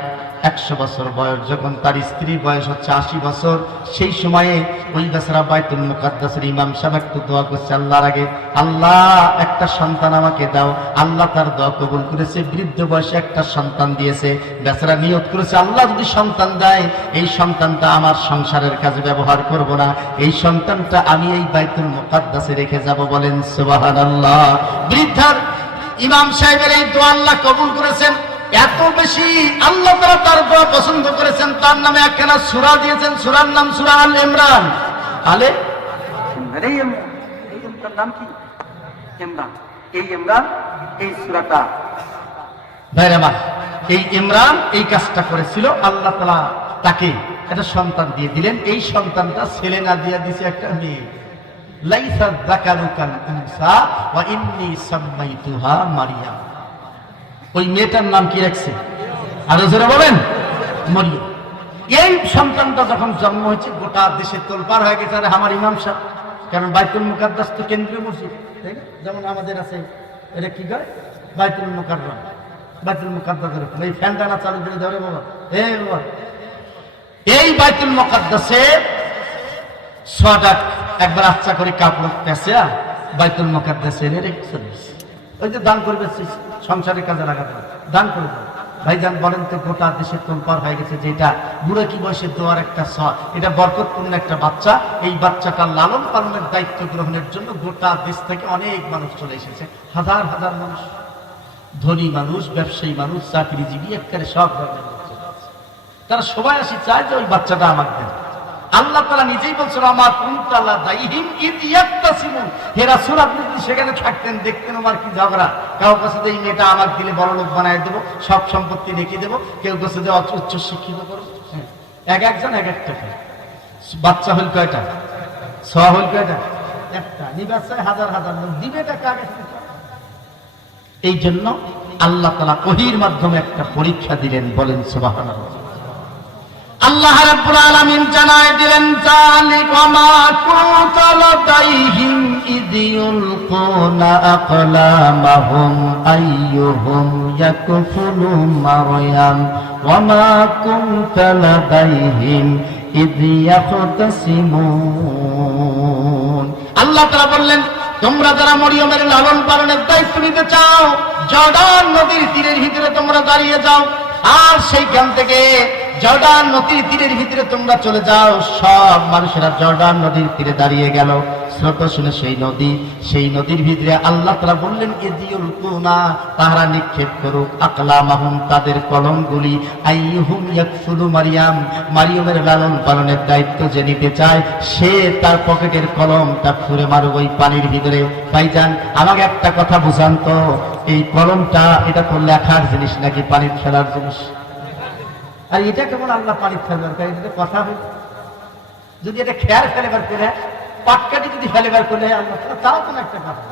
100 বছর বয়স, যখন তার স্ত্রীর বয়স হচ্ছে 80 বছর, সেই সময়ে ওই বেচারা বাইতুল মুকাদ্দাসের ইমাম সাহেব একটু দোয়া করছে আল্লাহর আগে, আল্লাহ একটা সন্তান আমাকে দাও। আল্লাহ তার দোয়া কবুল করেছে, বৃদ্ধ বয়সে একটা সন্তান দিয়েছে। বেচারা নিয়ত করেছে আল্লাহ যদি সন্তান দেয়, এই সন্তানটা আমার সংসারের কাজে ব্যবহার করব না, এই সন্তানটা আমি এই বাইতুল মুকাদ্দাসে রেখে যাব। বলেন সুবহানাল্লাহ। বৃদ্ধার ইমাম সাহেবের এই দোয়া আল্লাহ কবুল করেছেন। এত বেশি আল্লাহ তাআলা তার দোয়া পছন্দ করেছেন, তার নামে একখানা সূরা দিয়েছেন। সূরার নাম সূরা আল ইমরান। আলে এই ইমরান নাম কি? ইমরান। এই ইমরান এই সূরাটা ভাইরা আমার, এই ইমরান এই কাজটা করেছিল। আল্লাহ তাআলা তাকে একটা সন্তান দিয়ে দিলেন। এই সন্তানটা ছেলে না দিয়ে দিয়েছে একটা মেয়ে। লাইসা যাকারু কাল উনসা ওয়া ইন্নী সাম্মাইতুহা মারইয়াম। ওই মেয়েটার নাম কি রাখছে? আরো জোরে বলেন, মরিয়ম। এই সন্তানটা যখন জন্ম হয়েছে গোটা দেশে তোলপাড় হয়ে গেছে, আরে আমার ইমাম সাহেব, কারণ বাইতুল মুকাদ্দাস তো কেন্দ্রীয় মসজিদ, তাই না? যেমন আমাদের আছে এটা কি কয় বাইতুল মুকাররম, বাইতুল মুকাদ্দাসের এই ফ্যানটা না চালু করে ধরে বাবা, বাবা এই বাইতুল মুকাদ্দাসে 6টা একবার আচ্ছা করে কাপড় পেঁচে বাইতুল মুকাদ্দাসে এনে রেখেছে। ওই যে দান করবে, সংসারের কাজে লাগাতে দান করবে। ভাইজান বলেন তো, গোটা দেশে তোলপাড় হয়ে গেছে যে এটা বুড়ো কি বয়সে দেওয়ার একটা সওয়াব, এটা বরকতপূর্ণ একটা বাচ্চা। এই বাচ্চাটার লালন পালনের দায়িত্ব গ্রহণের জন্য গোটা দেশ থেকে অনেক মানুষ চলে এসেছে, হাজার হাজার মানুষ, ধনী মানুষ, ব্যবসায়ী মানুষ, চাকরিজীবী, একেবারে সব ধরনের মানুষ। তারা সবাই আসি চায় যে ওই বাচ্চাটা আমাকে দেন। আল্লাহ তাআলা নিজেই বলছেন আমা কুনতা লাদাইহিম ইয ইয়াকতাসিমুন। হে রাসূল, আপনি যদি সেখানে থাকতেন, দেখতেন আমার কি ঝগড়া। কেউ কাছে যে এই মেয়েটা আমার দিলে বড় লোক বানায় দেবো, সব সম্পত্তি রেখে দেবো, কেউ কাছে যে উচ্চ শিক্ষিত করবো। এক একজন এক একটা বাচ্চা হল কয়টা? 6 হল কয়টা? একটা। নিবাসায় হাজার হাজার লোক দিবে টাকা আগে। এই জন্য আল্লাহ তাআলা ওহীর মাধ্যমে একটা পরীক্ষা দিলেন। বলেন সুবহানাল্লাহ। আল্লাহ রাব্বুল আলামিন জানায় দিলেন যালিকা মা কুনতা লাদাইহিম ইয ইউলকুনা আকলামাহুম আইয়ুহুম ইয়াকফুলু মারইয়াম ওয়া মা কুনতা লাদাইহিম ইয ইয়াখতাসিমুন। আল্লাহ তাআলা বললেন, তোমরা যারা মরিয়মের লালন পালনের দায়িত্ব নিতে চাও, জর্ডান নদীর তীরের ভিতরে তোমরা দাঁড়িয়ে যাও। আর সেইখান থেকে জর্ডান নদীর তীরের ভিতরে তোমরা চলে যাও। সব মানুষেরা জর্ডান নদীর তীরে দাঁড়িয়ে গেল। স্রোতস্বনে সেই নদীর ভিতরে আল্লাহ তাআলা বললেন ইযিউলকুনা, তাহারা নিক্ষেপ করুক আকলামাহুম, তাদের কলমগুলি, আইয়ুহুম ইয়াকফুলু মারইয়াম, মারইয়ামের লালন পালনের দায়িত্ব যে নিতে চায় সে তার পকেটের কলমটা ছুঁড়ে মারুক ওই পানির ভিতরে। ভাইজান আমাকে একটা কথা বুঝান তো, এই কলমটা এটা তো লেখার জিনিস নাকি পানির ফেলার জিনিস? আর এটা কেমন আল্লাহ পানির ফেলবার করে? এটা কথা হবে যদি এটা খেয়ার ফেলেবার করে, পাটকাটি যদি ফেলেবার করে আল্লাহ তাও তো একটা কথা।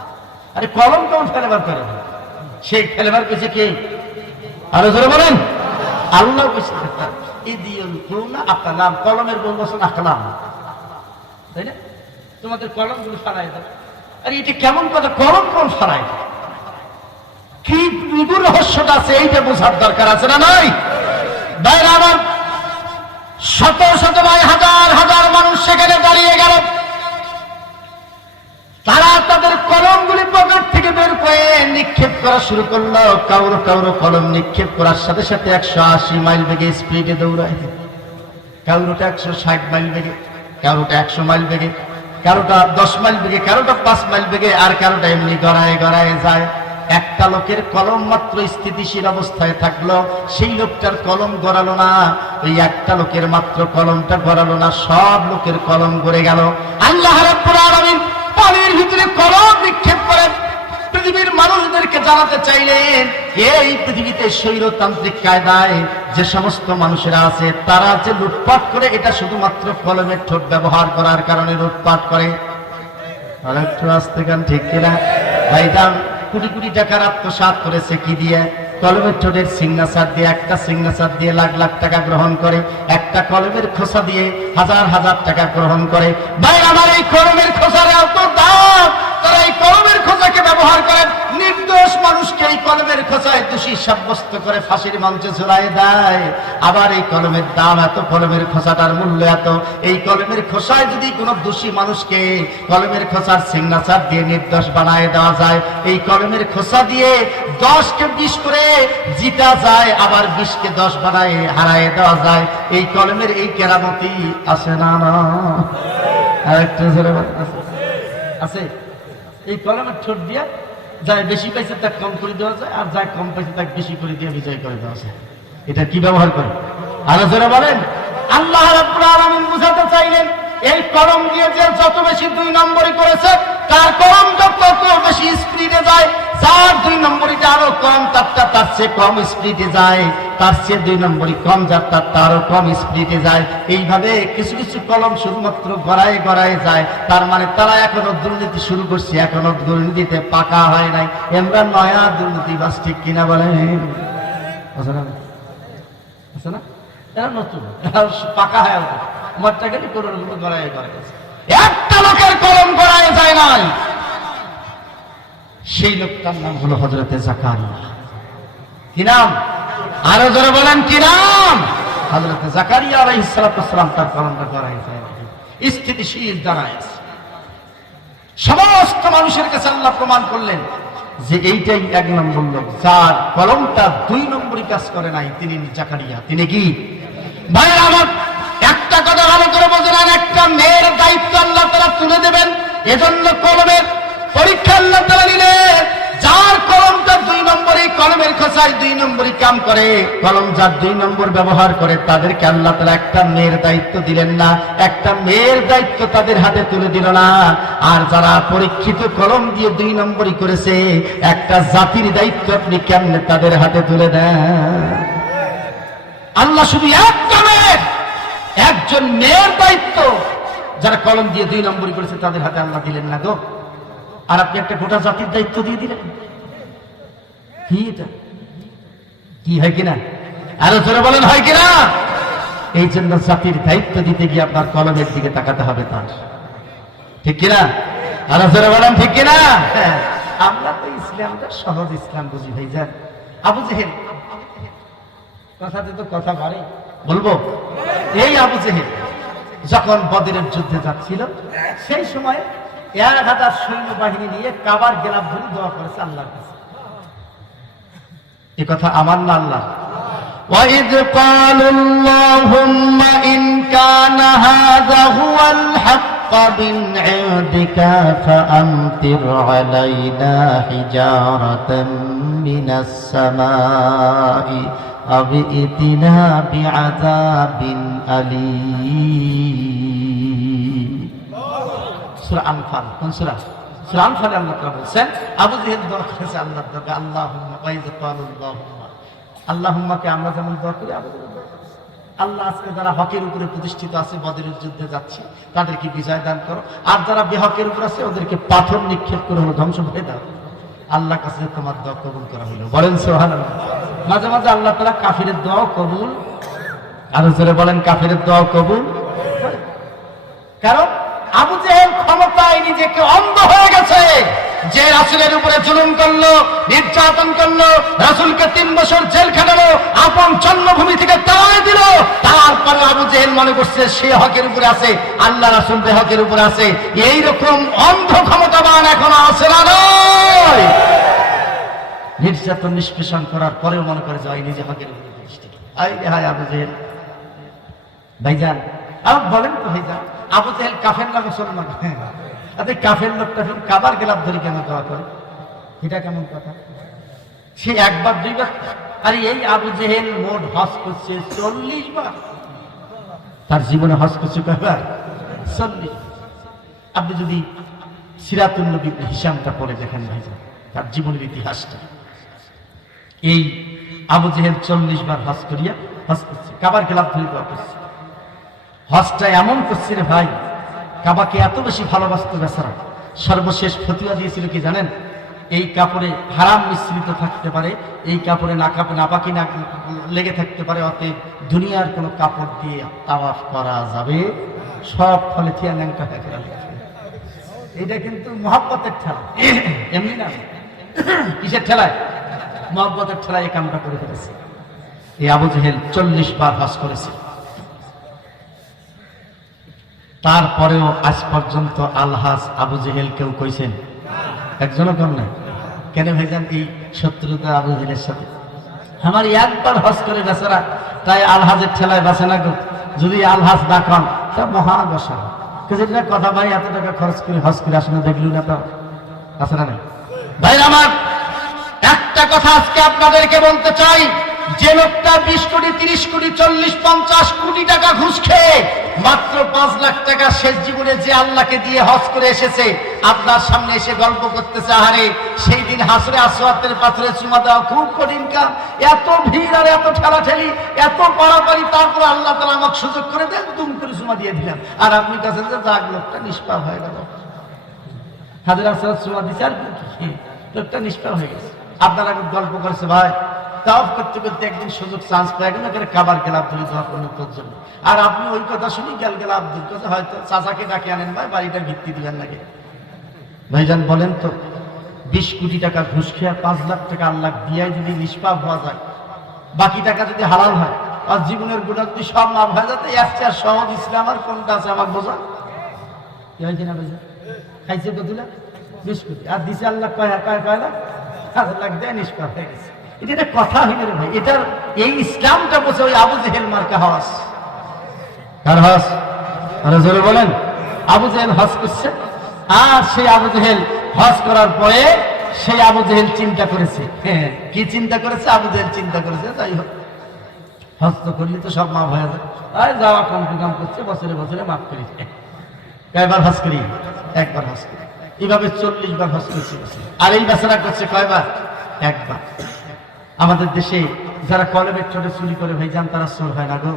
আরে কলম কেমন ফেলেবার করে? সেই ফেলেবার পেছে কে? আরো জোরে বলেন। আল্লাহ পেছে। আকলাম, কলমের বলবছন আকলাম, তাই না? তোমাদের কলম গুলো ফালাই দাও। আরে এটা কেমন কথা? কলম কোন ফালাই? কি নিগুড় রহস্যটা আছে এইটা বোঝার দরকার আছে না নাই? বাইরে আমার শত শত ভাই, হাজার হাজার মানুষ সেখানে দাঁড়িয়ে গেল। তারা তাদের কলমগুলি পকেট থেকে বের করে নিক্ষেপ করা শুরু করলো। কাউরো কাউরো কলম নিক্ষেপ করার সাথে সাথে 180 মাইল বেগে স্পিডে দৌড়ায়, কাউরোটা 160 মাইল বেগে, কারোটা 100 মাইল বেগে, কারোটা 10 মাইল বেগে, কারোটা 5 মাইল বেগে, আর কারোটা এমনি গড়ায় গড়ায় যায়। একটা লোকের কলম মাত্র স্থিতিশীল অবস্থায় থাকলো, সেই লোকটার কলম গড়ালো না। ওই একটা লোকের মাত্র কলমটা গড়ালো না, সব লোকের কলম গড়ে গেল। আল্লাহ রাব্বুল আলামিন পানির ভিতরে কলম নিক্ষেপ করে পৃথিবীর মানুষদেরকে জানাতে চাইলেন, এই পৃথিবীতে স্বৈরতান্ত্রিক কায়দায় যে সমস্ত মানুষেরা আছে তারা যে লুটপাট করে, এটা শুধুমাত্র কলমের ঠোঁট ব্যবহার করার কারণে লুটপাট করে। আর একটু আসতে গান ঠিক কিনা ভাইজান? কোটি কোটি টাকার আত্মসাৎ করেছে কি দিয়ে? কলমের ঠোঁটের সিগনেচার দিয়ে। একটা সিগনেচার দিয়ে লাখ লাখ টাকা গ্রহণ করে, একটা কলমের খোসা দিয়ে হাজার হাজার টাকা গ্রহণ করে। ভাই আমার এই কলমের খোসার এত দাম, তারা এই কলমের খোসাকে ব্যবহার করে নির্দোষ মানুষকে এই কলমের খোসায় দোষী সাব্যস্ত করে ফাঁসির মঞ্চে ঝুলাই দেয়। আবার এই কলমের দাম এত, কলমের খোসাটার মূল্য এত। এই কলমের খোসায় যদি কোনো দোষী মানুষকে কলমের খোসার সিগনেচার দিয়ে নির্দোষ বানায় দেওয়া যায়, এই কলমের খোসা দিয়ে 10কে 20 করে জিতা যায়, আবার 20কে 10 বানায় হারায় দেওয়া যায়। এই কলমের এই কেরামতি আছে না? না আরেকটু জোরে আছে। এই কলমের ঠোঁট দিয়ে যাই বেশি পাইছে তাকে কম করে দেওয়া যায়, আর যাই কম পাইছে তাকে বেশি করে দিয়ে বিজয় করে দেওয়া যায়। এটা কি ব্যবহার করে? আরো জোরে বলেন। আল্লাহ রাব্বুল আলামিন বুঝাতে চাইলেন, এই কলম দিয়ে যে যত বেশি 2 নম্বরই করেছে তার কলম যত বেশি স্পিডে যায়, যার 2 নম্বরিটা আরো কম তার চেয়ে কম স্পিডে যায়, তার চেয়ে 2 নম্বরই কম যার তারও কম স্পিডে যায়। এইভাবে কিছু কিছু কলম শুধুমাত্র গড়ায় গড়ায় যায়। তার মানে তারা এখনো দুর্নীতি শুরু করছে, এখনো দুর্নীতিতে পাকা হয় নাই। আমরা নয়া দুর্নীতিবাজ, ঠিক কিনা বলেন? আছে না? এরা নতুন, পাকা হয় আমারটা গেলে করোনাগুলো গড়ায় গড়ায় গেছে। একটা লোকের কলম গড়ায় যায় নাই, সেই লোকটার নাম হলো হযরতে জাকারিয়া। কি নাম? আরো জোরে বলেন কি নাম? হযরতে জাকারিয়া আলাইহিস সালাম। তার কলমটা গড়ায় যায়, স্থিতিশীল দাঁড়ায়। সমস্ত মানুষের কাছে আল্লাহ প্রমাণ করলেন যে এইটাই 1 নম্বর লোক, যার কলমটা 2 নম্বরই কাজ করে নাই, তিনি জাকারিয়া। তিনি কি? ভাই আমার একটা কথা ভালো করে বোঝেন, একটা মেয়ের দায়িত্ব আল্লাহ তাআলা তুলে দেবেন। এজন্য কলমের পরীক্ষা আল্লাহ তাআলা নিলেন। যার কলমটা 2 নম্বরই, কলমের খোসায় 2 নম্বরই কাম করে, কলম যার 2 নম্বর ব্যবহার করে, তাদেরকে আল্লাহ তাআলা একটা মেয়ের দায়িত্ব দিলেন না, একটা মেয়ের দায়িত্ব তাদের হাতে তুলে দিল না। আর যারা পরীক্ষিত কলম দিয়ে 2 নম্বরই করেছে, একটা জাতির দায়িত্ব আপনি কেমনে তাদের হাতে তুলে দেন? আল্লাহ শুধু একটা মেয়ের, একজন মেয়ের দায়িত্ব যারা কলম দিয়ে 2 নম্বরই করেছে তাদের হাতে আল্লাহ দিলেন না গো। আর আপনি একটা গোটা জাতির দায়িত্ব দিয়ে দিলেন। কি এটা? কি হয় কিনা? আরো জোরে বলেন, হয় কিনা? এই জন্য জাতির দায়িত্ব দিতে গিয়ে আপনার কলমের দিকে তাকাতে হবে তার, ঠিক কিনা? আরো জোরে বলেন, ঠিক কিনা? আমরা তো ইসলামটা সহজ ইসলাম বুঝি ভাইজান। আবু জেহেল, কথাতে তো কথা বাড়ে, বলবো। এই আবু জেহেল যখন বদরের যুদ্ধে যাচ্ছিল, সেই সময় 1000 সৈন্যবাহিনী নিয়ে কাবার গেলাপ ধরে দোয়া করেছে আল্লাহর কাছে। এই কথা আমার না আল্লাহ? وَإِذْ قَالُوا اللَّهُمَّ إِنْ كَانَ هَذَا هُوَ الْحَقُّ من عندك فأمطر علينا حجارة من السماء أو ائتنا بعذاب أليم সূরা আনফাল কোন সূরা সূরা আনফালে আল্লাহ তাআলা বলেন আবু জেহেল দোয়া করেছে আল্লাহর দরবারে আল্লাহুম্মা ওয়াইযা ক্বালু আল্লাহুম্মা আল্লাহুম্মাকে আমরা যেমন দোয়া করি আবু জেহেল আল্লাহ আজকে যারা হকের উপরে প্রতিষ্ঠিত আছে বদরের যুদ্ধে যাচ্ছে তাদেরকে বিজয় দান করো আর যারা বেহকের উপর আছে ওদেরকে পাথর নিক্ষেপ করে হলো ধ্বংস করে দাও আল্লাহর কাছে তোমার দোয়া কবুল করা হলো বলেন সুবহানাল্লাহ মাঝে মাঝে আল্লাহ তাআলা কাফিরের দোয়া কবুল আর জোরে বলেন কাফিরের দোয়া কবুল কারণ আবু জেহেল ক্ষমতায় নিজেকে অন্ধ হয়ে গেছে যে রাসূলের উপরে জুলুম করলো নির্যাতন করলো রাসূলকে 3 বছর জেল খাটালো আপন জন্মভূমি থেকে তাড়িয়ে দিল তারপরে আবু জেহেল মনে করছে সে হকের উপরে আছে আল্লাহ রাসূল বেহকের উপরে আছে এই রকম অন্ধ ক্ষমতাবান এখন আছে না নয় নির্যাতন নিষ্পেষণ করার পরেও মনে করে যায় নিজে হকের উপরে প্রতিষ্ঠিত আই হায় আবু জেহেল ভাইজান আর বলেন তো ভাইজান আবু জেহেল কাফের না মুসলমান আরে কাফের লোকটা কাবার গেলাম ধরে কেন দোয়া করে এটা কেমন কথা সে একবার দুইবার আরে এই আবু জেহেল মোট হজ করছে 40 বার তার জীবনে হজ করছে কয়বার 40 আপনি যদি সিরাতুন নবীর হিসাবটা পড়ে দেখেন ভাইজান তার জীবনের ইতিহাসটা এই আবু জেহেল 40 বার হজ করিয়া হজ করছে কাবার গেলাম ধরে দোয়া করছে হজটা এমন করছে রে ভাই কাবাকে এত বেশি ভালোবাসতো বেচারা সর্বশেষ ফতোয়া দিয়েছিল কি জানেন এই কাপড়ে হারাম মিশ্রিত থাকতে পারে এই কাপড়ে নাপাকি না লেগে থাকতে পারে অতএব দুনিয়ার কোনো কাপড় দিয়ে তাওয়াফ করা যাবে সব ফলে থিয়া ন্যাংটা হয়ে গেল এটা কিন্তু মহব্বতের ঠেলা এমনি না কিসের ঠেলায় মহব্বতের ঠেলায় এই কামটা করে ফেলেছে এই আবু জেহেল 40 বার হজ করেছে তারপরেও আজ পর্যন্ত আলহাজ আবু জেহেল কেউ কইছেন একজনও কর না কেন ভাইজান এই শত্রুতা আবু জেহেলের সাথে আমার একবার হজ করে বেচারা তাই আলহাজের ঠেলায় বাঁচে না গো যদি আলহাজ না কন তা মহা বসা কথা ভাই এত টাকা খরচ করে হজ করে আসলে দেখলু না তো আছে না ভাই আমার একটা কথা আজকে আপনাদেরকে বলতে চাই যে লোকটা 20 কোটি 30 কোটি 40 50 কোটি টাকা ঘুষ খেয়ে মাত্র 5 লাখ টাকা শেষ জীবনে যে আল্লাহকে দিয়ে হজ করে এসেছে আপনার সামনে এসে গল্প করতেছে আহারে সেই দিন হাসরে আসওয়াতের পাথরে চুমা দেওয়া খুব কঠিন কাজ এত ভিড় আর এত ঠেলাঠেলি এত পারাপারি তারপর আল্লাহ তাআলা আমাকে সুযোগ করে দেন দুম করে চুমা দিয়ে দিলাম আর আপনি কাছে যে যাক লোকটা নিষ্পাপ হয়ে গেল হাজরে আসওয়াত চুমা দিছে আর কি লোকটা নিষ্পাপ হয়ে গেছে আপনারা গল্প করেছে ভাই তাওয়াফ করতে করতে একদিন সুযোগ চান্স পেয়ে গেল এখানে কাবার গেলাম ধরে দোয়া করলেন তোর জন্য আর আপনি ওই কথা শুনি গেল আব্দুল কথা হয়তো চাচাকে ডাকে আনেন ভাই বাড়িটা ভিত্তি দিবেন নাকি ভাইজান বলেন তো 20 কোটি টাকা ঘুষ খেয়ে 5 লাখ টাকা আল্লাহ দিয়ে যদি নিষ্পাপ হওয়া যায় বাকি টাকা যদি হালাল হয় আর জীবনের গোটা যদি সব মাপ হয়ে যাতে এর সহজ ইসলাম আর কোনটা আছে আমার বোঝা কি হয়েছে না ভাইজান খাইছে তো দিলা 20 কোটি আর দিছে আল্লাহ কয় লাখ 5 লাখ দেয় নিষ্পাপ হয়ে গেছে এটা একটা কথা হইল রে ভাই এটার এই ইসলামটা বসে ওই আবু জেহেল মার্কা হজ কার হজ আরে জোরে বলেন আবু জেহেল হজ করছে আর সেই আবু জেহেল হজ করার পরে সেই আবু জেহেল চিন্তা করেছে কি চিন্তা করেছে আবু জেহেল চিন্তা করেছে তাই হোক হজ তো করলে তো সব মাফ হয়ে যায় আর যাওয়া কম কাম করছে বছরে বছরে মাফ করি কয়বার হজ করি একবার হজ করি এইভাবে 40 বার হজ করছে আর এই বেচারা করছে কয়বার একবার আমাদের দেশে যারা কলমের ছোট চুরি করে ভাইজান তারা চোর হয় না গো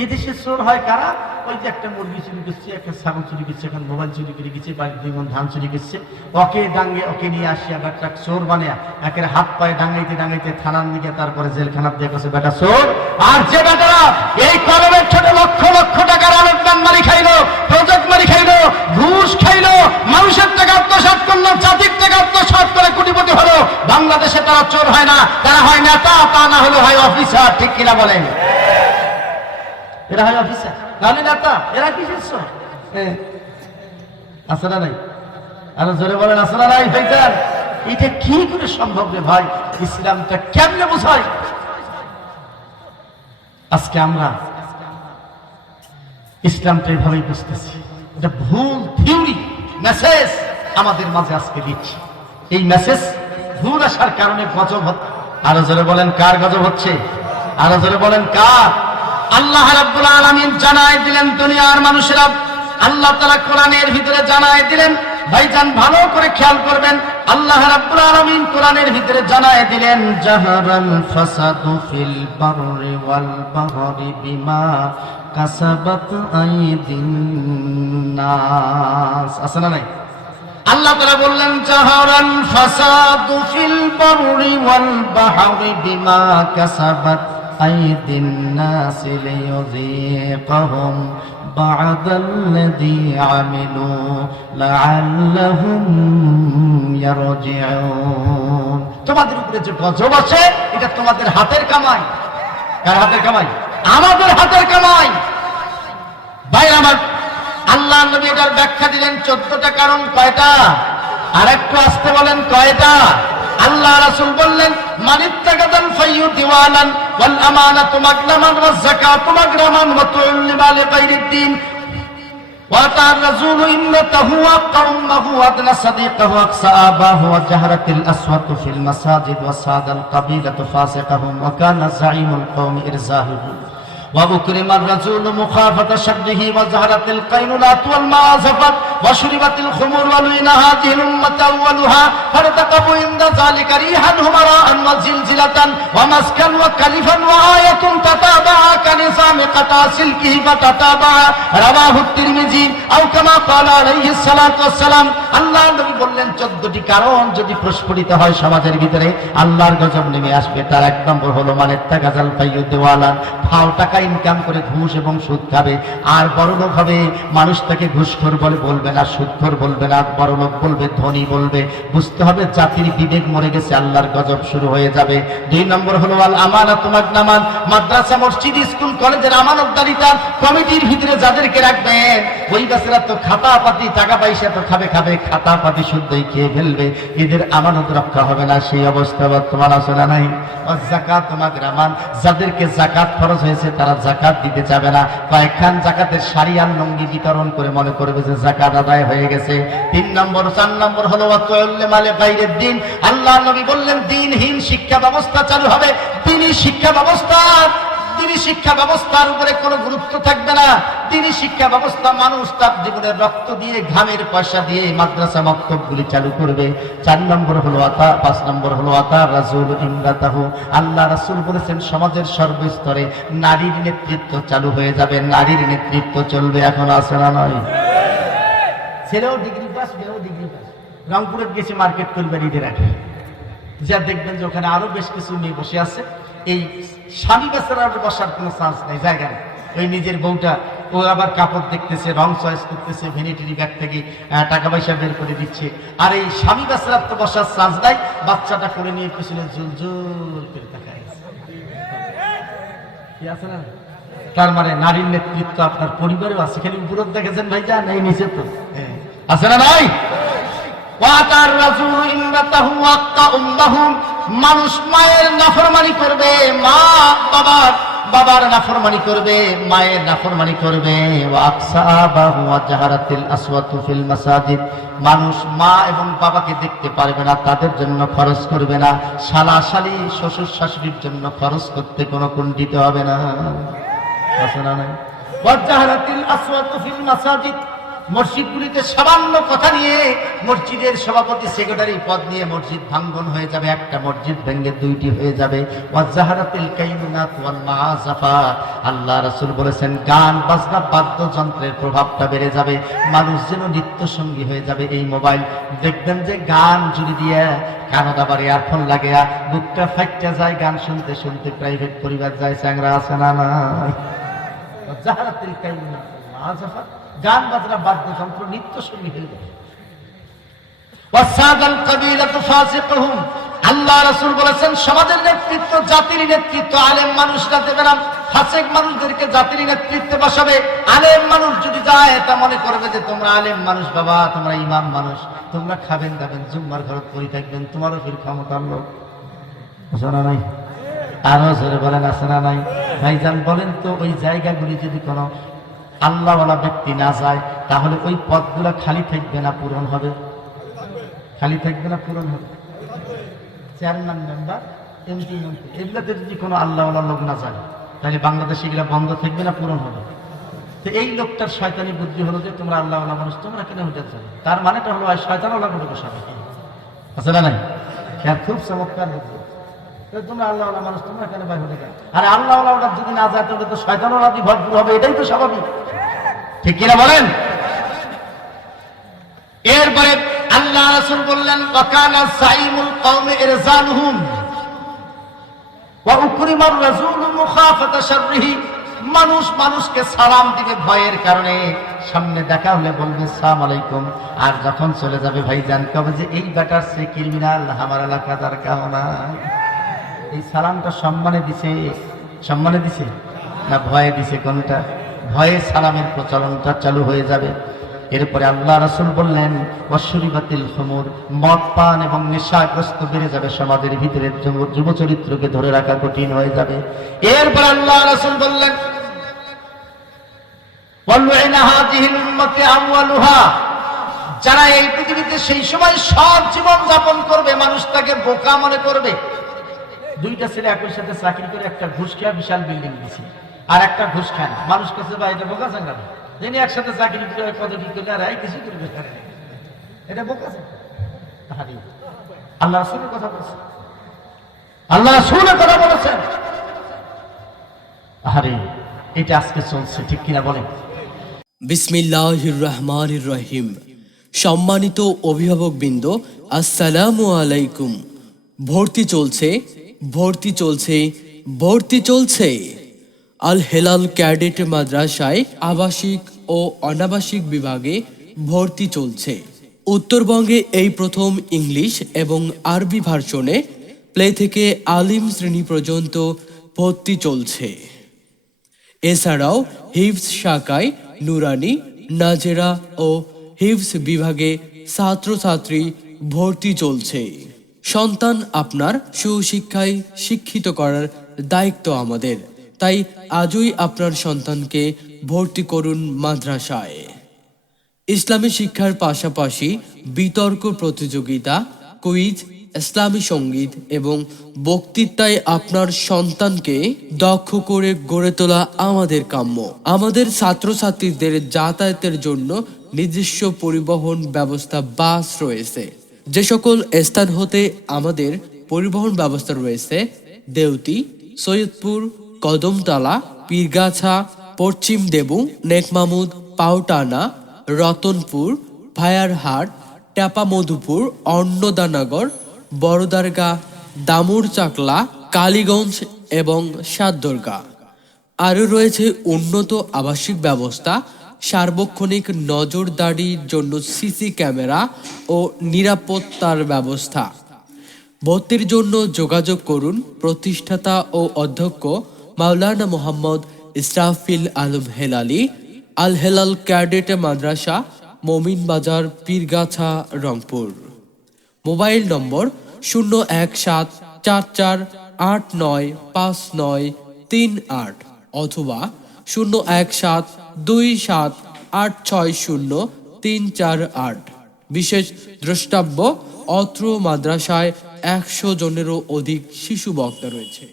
এই দেশে চোর হয় কারা ওই যে একটা মুরগি চুরি করছে একটা ছাগল চুরি করছে এখন মোবাইল চুরি করে গেছে বাড়ির 2 মণ ধান চুরি করছে ওকে নিয়ে আসিয়া একটা চোর বানিয়া একের হাত পায়ে ডাঙাইতে থানার দিকে তারপরে জেলখানার দিয়ে গেছে বেটা চোর আর যে বেটারা এই কলমের ছোট লক্ষ লক্ষ টাকার আলোকদান মারি খাইলো প্রজেক্ট মারি খাইলো ঘুষ খাইলো মানুষের টাকা আত্মসাৎ করলো জাতির টাকা আত্মসাৎ করে কোটিপতি হলো বাংলাদেশে তারা চোর হয় না তারা হয় নেতা তা না হলো হয় অফিসার ঠিক কিনা বলেন এরা হয় অফিসার নাহলে নেতা এরা কিসের চোর আছে না নাই আর জোরে বলেন আছে না নাই ভাইজান এটা কি করে সম্ভব রে ভাই ইসলামটা কেমনে বোঝায় আজকে আমরা ইসলামটা এইভাবেই বুঝতেছি এটা ভুল থিওরি মেসেজ আমাদের মাঝে আজকে দিচ্ছি। এই মেসেজ ভুল আসার কারণে গজব হচ্ছে। আরো জোরে বলেন কার গজব হচ্ছে? আরো জোরে বলেন কার? আল্লাহ রাব্বুল আলামিন জানায় দিলেন দুনিয়ার মানুষেরা, আল্লাহ তাআলা কোরআনের ভিতরে জানায় দিলেন, ভাইজান ভালো করে খেয়াল করবেন, আল্লাহ রাব্বুল আলামিন কোরআনের ভিতরে জানায় দিলেন, জাহারাল ফাসাদু ফিল বাররি ওয়াল বাহরি বিমা কাসাবাত আইদিন নাস। আছে না নাই? আল্লাহ তাআলা বললেন, জাহারাল ফাসাদু ফিল বাররি ওয়াল বাহরি বিমা কাসাবাত আইদিন নাস লিয়ুযীকাহুম বা'দাল্লাযী আমিলু লা'আল্লাহুম ইয়ারজিউন। তোমাদের উপরে যে গজব আছে এটা তোমাদের হাতের কামাই। কার হাতের কামাই? আমাদের হাতের কামাই। ভাই আমার, আল্লাহ নবী এটার ব্যাখ্যা দিলেন 14টা কারণ। কয়টা? আর একটু আসতে বলেন কয়টা? আল্লাহ রাসূল বললেন, মানিত্তাকাদাল ফাইয়ু দিওয়ানান ওয়াল আমানাতু মাগনামান ওয়াজ যাকাতু মাগনামান ওয়া তু'ল্লিমা লিগাইরিদ্দিন ওয়া তা'র রাসূলু ইন্নাতাহু ওয়া কাওমাহু আদনা সাদিকাহু আকসা আবাহু ওয়া জাহরাতিল আসওয়াতু ফিল মাসাজিদ ওয়া সাদাল কাবিলাতু ফাসিকাহুম ওয়া কানা যাঈমুল কওমি ইরজাহুহু وأكرم الرسول مخافة شره وزهرت القينونات والمعازفات وشربت الخمور ولئن هذه الأمة أولها فارتقبوا عند ذلك ريحا همراء وزلزلة ومسكا وكلفا وآية تتابع كنظام قطع سلكه فتتابع رواه الترمذي أو كما قال عليه الصلاة والسلام। আল্লাহর নবী বললেন 14টি কারণ যদি প্রস্ফুটিত হয় সমাজের ভিতরে আল্লাহর গজব নেমে আসবে। তার এক নম্বর হলো মানিত্তাকাদাল ফাইয়ু দিওয়ানান, ফাও টাকা ইনকাম করে ঘুষ এবং সুদ খাবে। আর বড়লোক হবে, মানুষ তাকে ঘুষখোর বলবে না, সুদখোর বলবে না, বড়লোক বলবে, ধনী বলবে। বুঝতে হবে জাতির বিবেক মরে গেছে, আল্লাহর গজব শুরু হয়ে যাবে। 2 নম্বর হলো আল আমানাতু মাগনামান, মাদ্রাসা মসজিদ স্কুল কলেজের আমানতদারিতা কমিটির ভিতরে যাদেরকে রাখবেন ওই বাচ্চারা তো খাতা পাতি টাকা পয়সা তো খাবে, খাতা পাতি শুদ্ধই খেয়ে ফেলবে, এদের আমানত রক্ষা হবে না। সেই অবস্থা বর্তমান আছে না নাই? যাকাত মাগনামান, যাদেরকে যাকাত ফরজ হয়েছে তারা যাকাত দিতে যাবে না। কয়েকখান যাকাতের শাড়ি আর লুঙ্গি বিতরণ করে মনে করবে যে যাকাত আদায় হয়ে গেছে। 4 নম্বর হলো ওয়াতুল্লিমা লিগাইরিদ্দিন। আল্লাহ নবী বললেন দ্বীনহীন শিক্ষা ব্যবস্থা চালু হবে। দ্বীনি শিক্ষা ব্যবস্থার উপরে কোনো গুরুত্ব থাকবে না। দ্বীনি শিক্ষা ব্যবস্থা মানুষ তার জীবনের রক্ত দিয়ে ঘামের পয়সা দিয়ে মাদ্রাসা মক্তবগুলি চালু করবে। 5 নম্বর হলো আতা রাসূল ইমরাতাহু, আল্লাহ রাসূল বলেছেন সমাজের সর্বস্তরে নারীর নেতৃত্ব চালু হয়ে যাবে, নারীর নেতৃত্ব চলবে। এখন আছে না নয়? ছেলেও ডিগ্রি পাস, মেয়েও ডিগ্রি পাস। রংপুরে গেছে মার্কেট করবে ঈদের আগে, যা দেখবেন যে ওখানে আরো বেশ কিছু মেয়ে বসে আছে। এই স্বামী বেচারার বসার কোনো চান্স নেই, জায়গা নেই। ওই নিজের বউটা ও আবার কাপড় দেখতেছে, রং চয়েস করতেছে, ভ্যানিটি ব্যাগ থেকে টাকা পয়সা বের করে দিচ্ছে। আর এই স্বামী বেচারার তো বসার চান্স নাই, বাচ্চাটা করে নিয়ে পেছনে জুল করে তাকায় কি আছে না? তার মানে নারীর নেতৃত্ব আপনার পরিবারেও আছে, খালি উপর দেখেছেন ভাই, যা নেই নিচে তো আছে না নাই? মানুষ মায়ের নাফরমানি করবে, মা বাবার নাফরমানি করবে, মায়ের নাফরমানি করবে। মানুষ মা এবং বাবাকে দেখতে পারবে না, তাদের জন্য খরচ করবে না। শালা শালি শ্বশুর শাশুড়ির জন্য খরচ করতে কোনো কুণ্ঠিত হবে না। মসজিদগুলিতে সামান্য কথা নিয়ে মসজিদের সভাপতি সেক্রেটারি পদ নিয়ে মসজিদ ভাঙ্গন হয়ে যাবে, একটা মসজিদ ভেঙে 2টি হয়ে যাবে। ওয়াজাহারাতিল কাইনুনাত ওয়াল মাআযাফা, আল্লাহ রাসূল বলেছেন গান বাজনা বাদ্যযন্ত্রের প্রভাবটা বেড়ে যাবে, মানুষ যেন নিত্য সঙ্গী হয়ে যাবে। এই মোবাইল দেখবেন যে গান জুড়ে দিয়ে কানাডা বাড়ি ইয়ারফোন লাগিয়া বুকটা ফাইটটা যায়, গান শুনতে শুনতে প্রাইভেট পরিবার যায়, চ্যাংরা আছে না না? ওয়াজাহারাতিল কাইনুনাত ওয়াল মাআযাফা, গান বাজনা বাদ্যযন্ত্র নিত্য সঙ্গী হয়ে যাবে। আল্লাহ রাসূল বলেছেন সমাজের নেতৃত্ব, জাতির নেতৃত্ব আলেম মানুষরা দেবে না, ফাসিক মানুষদেরকে জাতির নেতৃত্বে বসাবে। আলেম মানুষ যদি যায় তা মনে করবে যে তোমরা আলেম মানুষ, বাবা তোমরা ইমাম মানুষ, তোমরা খাবেন দাবেন জুম্মার ঘরত পড়ে থাকবেন, তোমারও ফির ক্ষমতার লোক শোনা নাই। আরো জোরে বলেন আছে না নাই? ভাইজান বলেন তো ওই জায়গাগুলি যদি কোনো আল্লাহওয়ালা ব্যক্তি না যায় তাহলে ওই পদগুলো খালি থাকবে না পূরণ হবে? খালি থাকবে না পূরণ হবে? চেয়ারম্যান, মেম্বার, এমপি, এগুলোতে যদি কোনো আল্লাহওয়ালা লোক না যায় তাহলে বাংলাদেশে এগুলো বন্ধ থাকবে না পূরণ হবে? তো এই লোকটার শয়তানি বুদ্ধি হলো যে তোমরা আল্লাহওয়ালা মানুষ, তোমরা কেন হতে যাবে? তার মানেটা হলো শয়তানওয়ালা করে বসাবে, আছে না নাই? খুব চমৎকার বুদ্ধি। তোমরা আল্লাহওয়ালা মানুষ, তোমরা কেন বাইরে হতে যাবে? আরে আল্লাহওয়ালা যদি না যায় তাহলে তো শয়তানওয়ালা ভরপুর হবে, এটাই তো স্বাভাবিক, ঠিক কিনা বলেন? এরপরে আল্লাহ রাসূল বললেন ওয়াকানা সাইমুল কওমি ইরজানুহুম ওয়া উকরিমার রাসূলু মুখাফাতা শাররিহি। মানুষ মানুষকে সালাম দিবে ভয়ের কারণে, সামনে দেখা হলে বলবে আসসালামু আলাইকুম, আর যখন চলে যাবে ভাইজান কবে যে এই ব্যাটার সে ক্রিমিনাল, আমার এলাকাদার কামনা। এই সালামটা সম্মানে দিছে, সম্মানে দিছে না ভয়ে দিছে? কোনটা? ভয়ে সালামের প্রচলনটা চালু হয়ে যাবে। এরপরে আল্লাহ রাসূল বললেন ওয়াশরিবাতিল খুমুর, মদ পান এবং নেশাগ্রস্ত বেড়ে যাবে সমাজের ভিতরে, যুব চরিত্রকে ধরে রাখা কঠিন হয়ে যাবে। এরপর আল্লাহ রাসূল বললেন ওয়ালুইনা হাযিহিল উম্মতি আমওয়ালুহা, যারা এই পৃথিবীতে সেই সময় সৎ জীবন যাপন করবে মানুষ তাকে বোকা মনে করবে। দুইটা ছেলে একই সাথে চাকরি করে একটা ঘুষ খেয়ে বিশাল বিল্ডিং দিছে, আর একটা ঘুষ খায় না। মানুষ কাছে ভাই এটা বোকা চাঙ্গা, যিনি একসাথে চাকরি করে পদবি করে আর এই কিছু করবে, এটা বোকা চাঙ্গা। আল্লাহ রাসূলের কথা বলছেন, আল্লাহ রাসূলের কথা বলেছেন। আরে এটা আজকে চলছে, ঠিক কিনা বলেন? বিসমিল্লাহির রহমানির রহিম। সম্মানিত অভিভাবকবৃন্দ, আসসালামু আলাইকুম। ভর্তি চলছে, ভর্তি চলছে, ভর্তি চলছে। আল হেলাল ক্যাডেট মাদ্রাসায় আবাসিক ও অনাবাসিক বিভাগে ভর্তি চলছে। উত্তরবঙ্গে এই প্রথম ইংলিশ এবং আরবি ভার্সনে প্লে থেকে আলিম শ্রেণী পর্যন্ত ভর্তি চলছে। এছাড়াও হিফজ শাখায় নুরানি, নাজেরা ও হিফজ বিভাগে ছাত্রছাত্রী ভর্তি চলছে। সন্তান আপনার সুশিক্ষায় শিক্ষিত করার দায়িত্ব আমাদের, তাই আজই আপনার সন্তানকে ভর্তি করুন মাদ্রাসায়। ইসলামী শিক্ষার পাশাপাশি বিতর্ক প্রতিযোগিতা, কুইজ, ইসলামী সঙ্গীত এবং বক্তৃতায় আপনার সন্তানকে দক্ষ করে গড়ে তোলা আমাদের কাম্য। আমাদের ছাত্রছাত্রীদের যাতায়াতের জন্য নিজস্ব পরিবহন ব্যবস্থা বাস রয়েছে। যে সকল স্থান হতে আমাদের পরিবহন ব্যবস্থা রয়েছে: দেউতি, সৈয়দপুর, কদমতলা, পীরগাছা, পশ্চিম দেবু, নেকমামুদ, পাউটানা, রতনপুর, ভায়ারহাট, টেপামধুপুর, অন্নদানগর, বড়দারগা, দামুরচাকলা, কালীগঞ্জ এবং সাতদুর্গা। আরও রয়েছে উন্নত আবাসিক ব্যবস্থা, সার্বক্ষণিক নজরদারির জন্য সিসি ক্যামেরা ও নিরাপত্তার ব্যবস্থা। ভর্তির জন্য যোগাযোগ করুন প্রতিষ্ঠাতা ও অধ্যক্ষ মাওলানা মোহাম্মদ ইসরাফিল আলম হেলালি, আল হেলাল ক্যাডেট মাদ্রাসা, মমিন বাজার, পীরগাছা, রংপুর। মোবাইল নম্বর 01744895938 অথবা 01727860348। বিশেষ দ্রষ্টব্য, অত্র মাদ্রাসায় 100 জনেরও অধিক শিশু বক্তা রয়েছে।